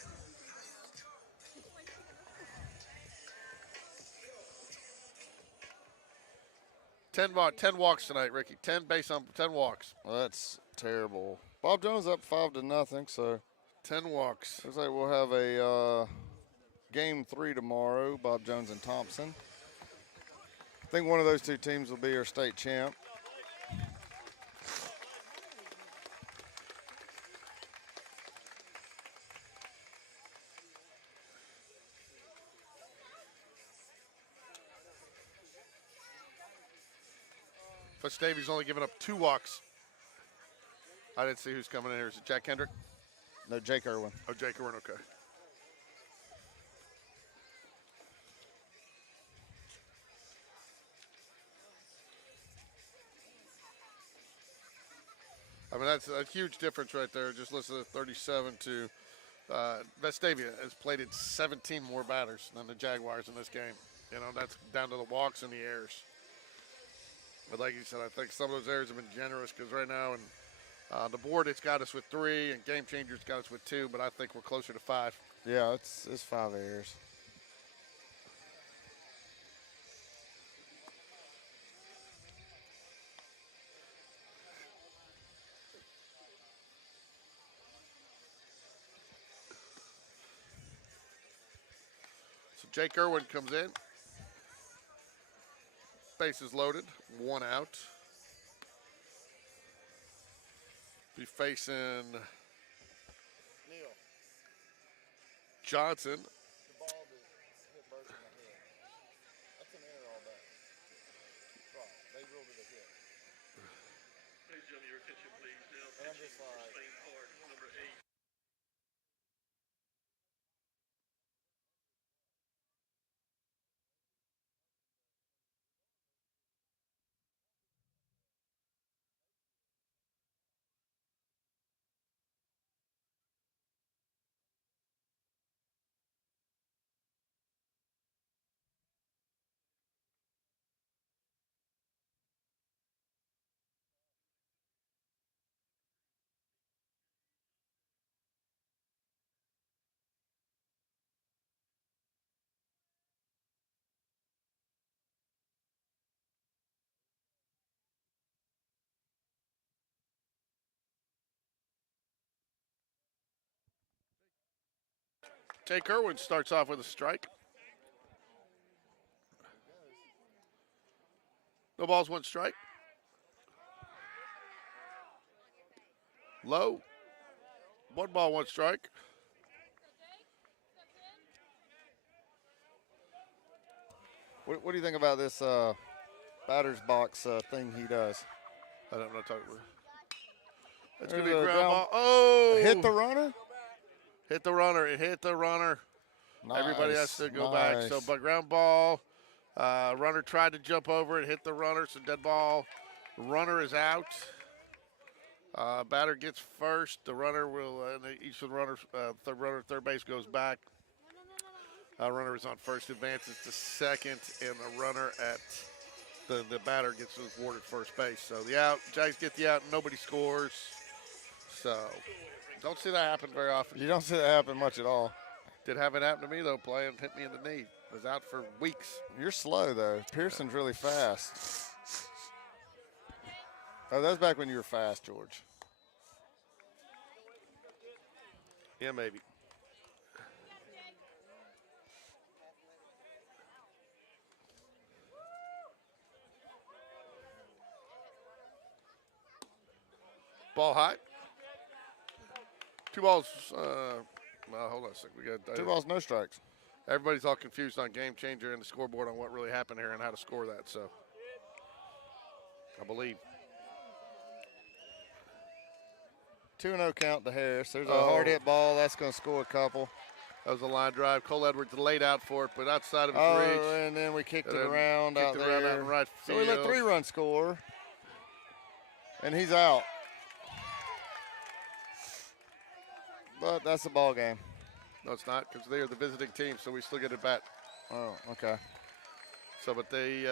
Ten walks tonight, Ricky. 10 walks. Well, that's terrible. Bob Jones up 5-0, so 10 walks. looks like we'll have a game 3 tomorrow. Bob Jones and Thompson. I think one of those two teams will be our state champ. Vestavia's only given up 2 walks. I didn't see who's coming in here. Is it Jack Hendrick? No, Jake Irwin. Oh, Jake Irwin, okay. I mean, that's a huge difference right there. Just listen to 37 to Vestavia has played in 17 more batters than the Jaguars in this game. You know, that's down to the walks and the errors. But like you said, I think some of those errors have been generous because right now, and the board, it's got us with 3, and Game Changer's got us with 2, but I think we're closer to 5. Yeah, it's 5 errors. So Jake Irwin comes in. Bases loaded, 1 out. Be facing Johnson. The ball hit Burke in the head. That's an error all day. They ruled it a hit. Ladies and gentlemen, your attention, please. Now, And I'm just pitching for like- Spain Park, number 8. Jake Irwin starts off with a strike. No balls, 1 strike. Low. 1 ball, 1 strike. What do you think about this batter's box thing he does? I don't know. It's going to be There's a a ground ground- ball. Oh! Hit the runner. Hit the runner. It hit the runner. Nice. Everybody has to go back. So, but ground ball. Runner tried to jump over it, hit the runner. So, dead ball. Runner is out. Batter gets first. The runner will, each of the runners, third base goes back. Runner is on first, advances to second, and the runner at the batter gets awarded first base. So the out, Jags get the out, and nobody scores. So don't see that happen very often. You don't see that happen much at all. Did have it happen to me though. Playing hit me in the knee. Was out for weeks. You're slow though. Pearson's really fast. Oh, that was back when you were fast, George. Yeah, maybe. Ball high. 2 balls. Well, hold on a second. We got 2 balls, no strikes. Everybody's all confused on game changer and the scoreboard on what really happened here and how to score that. So, I believe 2-0 count to Harris. There's a hard hit ball. That's going to score a couple. That was a line drive. Cole Edwards laid out for it, but outside of his reach. And then we kicked it around out there. Out in right so field. we let 3-run score, and he's out. But that's the ball game. No, it's not, because they are the visiting team, so we still get it back. Oh, okay. So, but they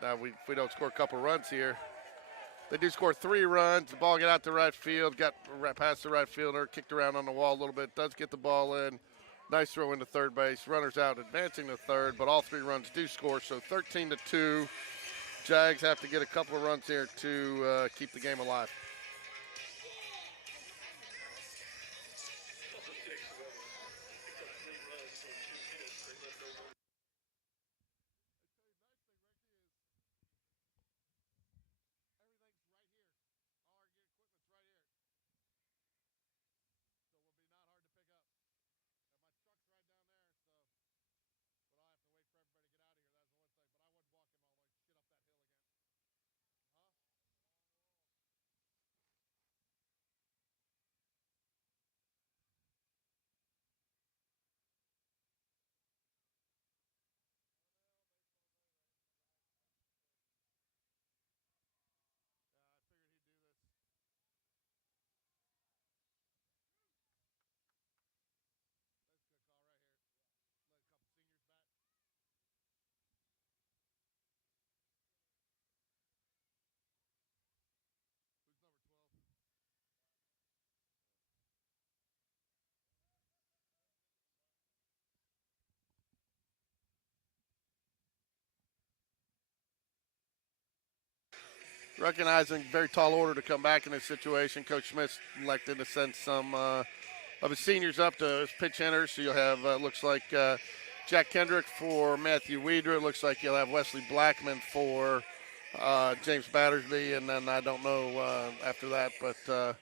now if we don't score a couple runs here, they do score 3 runs. The ball got out to right field, got past the right fielder, kicked around on the wall a little bit. Does get the ball in. Nice throw into third base. Runners out, advancing to third, but all 3 runs do score. So 13-2. Jags have to get a couple of runs here to keep the game alive. Recognizing very tall order to come back in this situation, Coach Smith elected to send some of his seniors up to pitch hitters. So you'll have, looks like Jack Kendrick for Matthew Weeder. It looks like you'll have Wesley Blackman for James Battersby. And then I don't know after that. But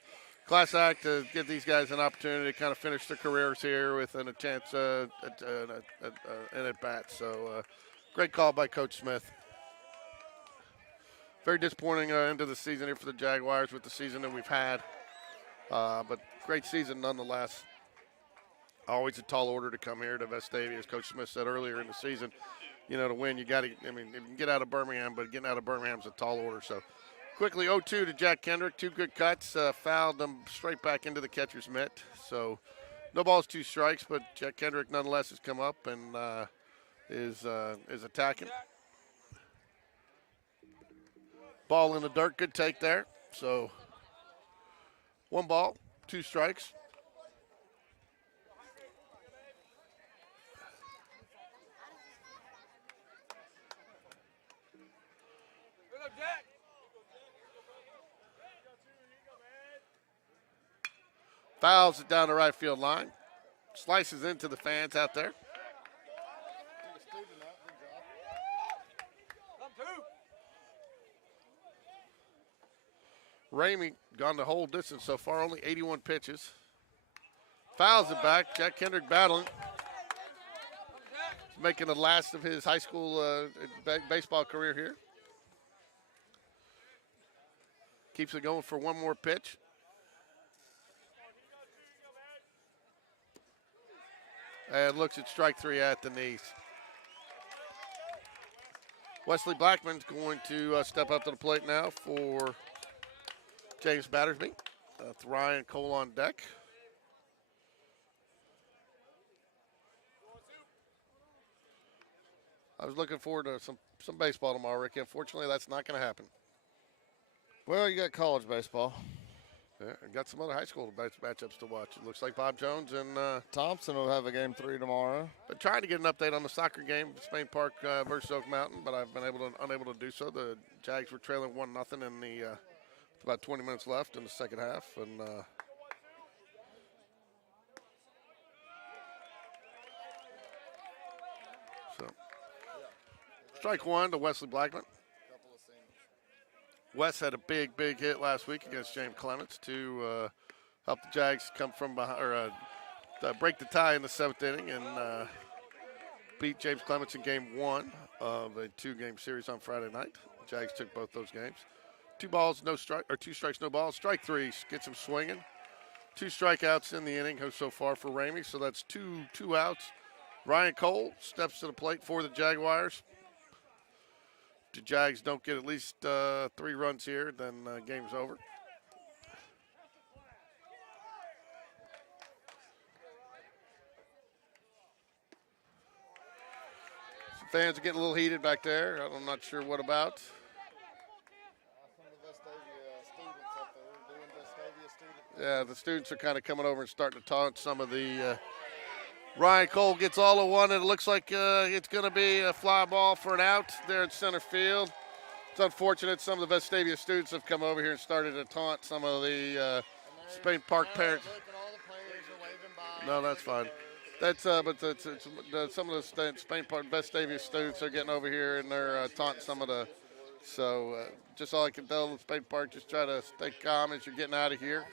class act to give these guys an opportunity to kind of finish their careers here with a chance in at bat. So great call by Coach Smith. Very disappointing end of the season here for the Jaguars with the season that we've had. But great season nonetheless. Always a tall order to come here to Vestavia, as Coach Smith said earlier in the season. You know, to win, you got to, I mean, you can get out of Birmingham, but getting out of Birmingham is a tall order. So quickly 0-2 to Jack Kendrick. 2 good cuts. Fouled them straight back into the catcher's mitt. So no balls, 2 strikes, but Jack Kendrick nonetheless has come up and is attacking. Ball in the dirt, good take there. So 1 ball, 2 strikes. Fouls it down the right field line. Slices into the fans out there. Ramey gone the whole distance so far, only 81 pitches. Fouls it back. Jack Kendrick battling. He's making the last of his high school baseball career here. Keeps it going for 1 more pitch. And looks at strike 3 at the knees. Wesley Blackman's going to step up to the plate now for James Battersby. With Ryan Cole on deck. I was looking forward to some baseball tomorrow, Ricky. Unfortunately, that's not going to happen. Well, you got college baseball. Yeah, and got some other high school matchups to watch. It looks like Bob Jones and Thompson will have a game 3 tomorrow. been trying to get an update on the soccer game, Spain Park versus Oak Mountain, but I've been unable to do so. The Jags were trailing 1-0 in the with about 20 minutes left in the second half, and so strike 1 to Wesley Blackman. Wes had a big hit last week against James Clements to help the Jags come from behind, or break the tie in the 7th inning and beat James Clements in game 1 of a 2-game series on Friday night. The Jags took both those games. 2 strikes, no balls. Strike 3 gets him swinging. 2 strikeouts in the inning so far for Ramey, so that's two outs. Ryan Cole steps to the plate for the Jaguars. If the Jags don't get at least 3 runs here, then game's over. Some fans are getting a little heated back there. I'm not sure what about. Some of the VESTAVIA students up there doing VESTAVIA student. Yeah, the students are kind of coming over and starting to taunt some of the Ryan Cole gets all of one, and it looks like it's going to be a fly ball for an out there at center field. It's unfortunate some of the Vestavia students have come over here and started to taunt some of the Spain Park parents. Look at all the players are waving by. No, that's fine. That's some of the Spain Park Vestavia students are getting over here and they're taunting some of the. So just all I can tell the Spain Park, just try to stay calm as you're getting out of here.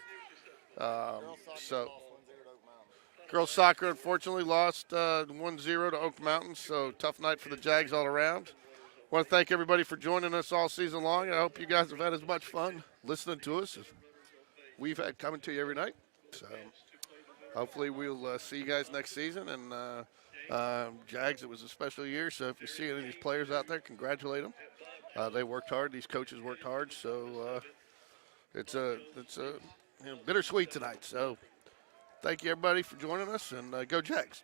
Girls soccer unfortunately lost 1-0 to Oak Mountain, so tough night for the Jags all around. I want to thank everybody for joining us all season long. I hope you guys have had as much fun listening to us as we've had coming to you every night. So hopefully we'll see you guys next season. And Jags, it was a special year, so if you see any of these players out there, congratulate them. They worked hard. These coaches worked hard, so it's bittersweet tonight. So thank you, everybody, for joining us, and go Jags.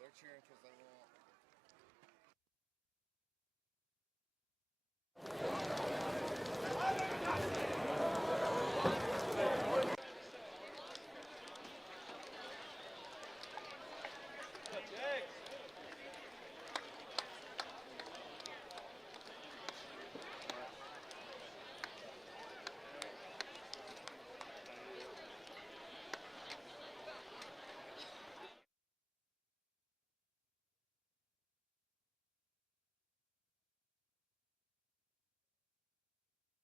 They're cheering because they want.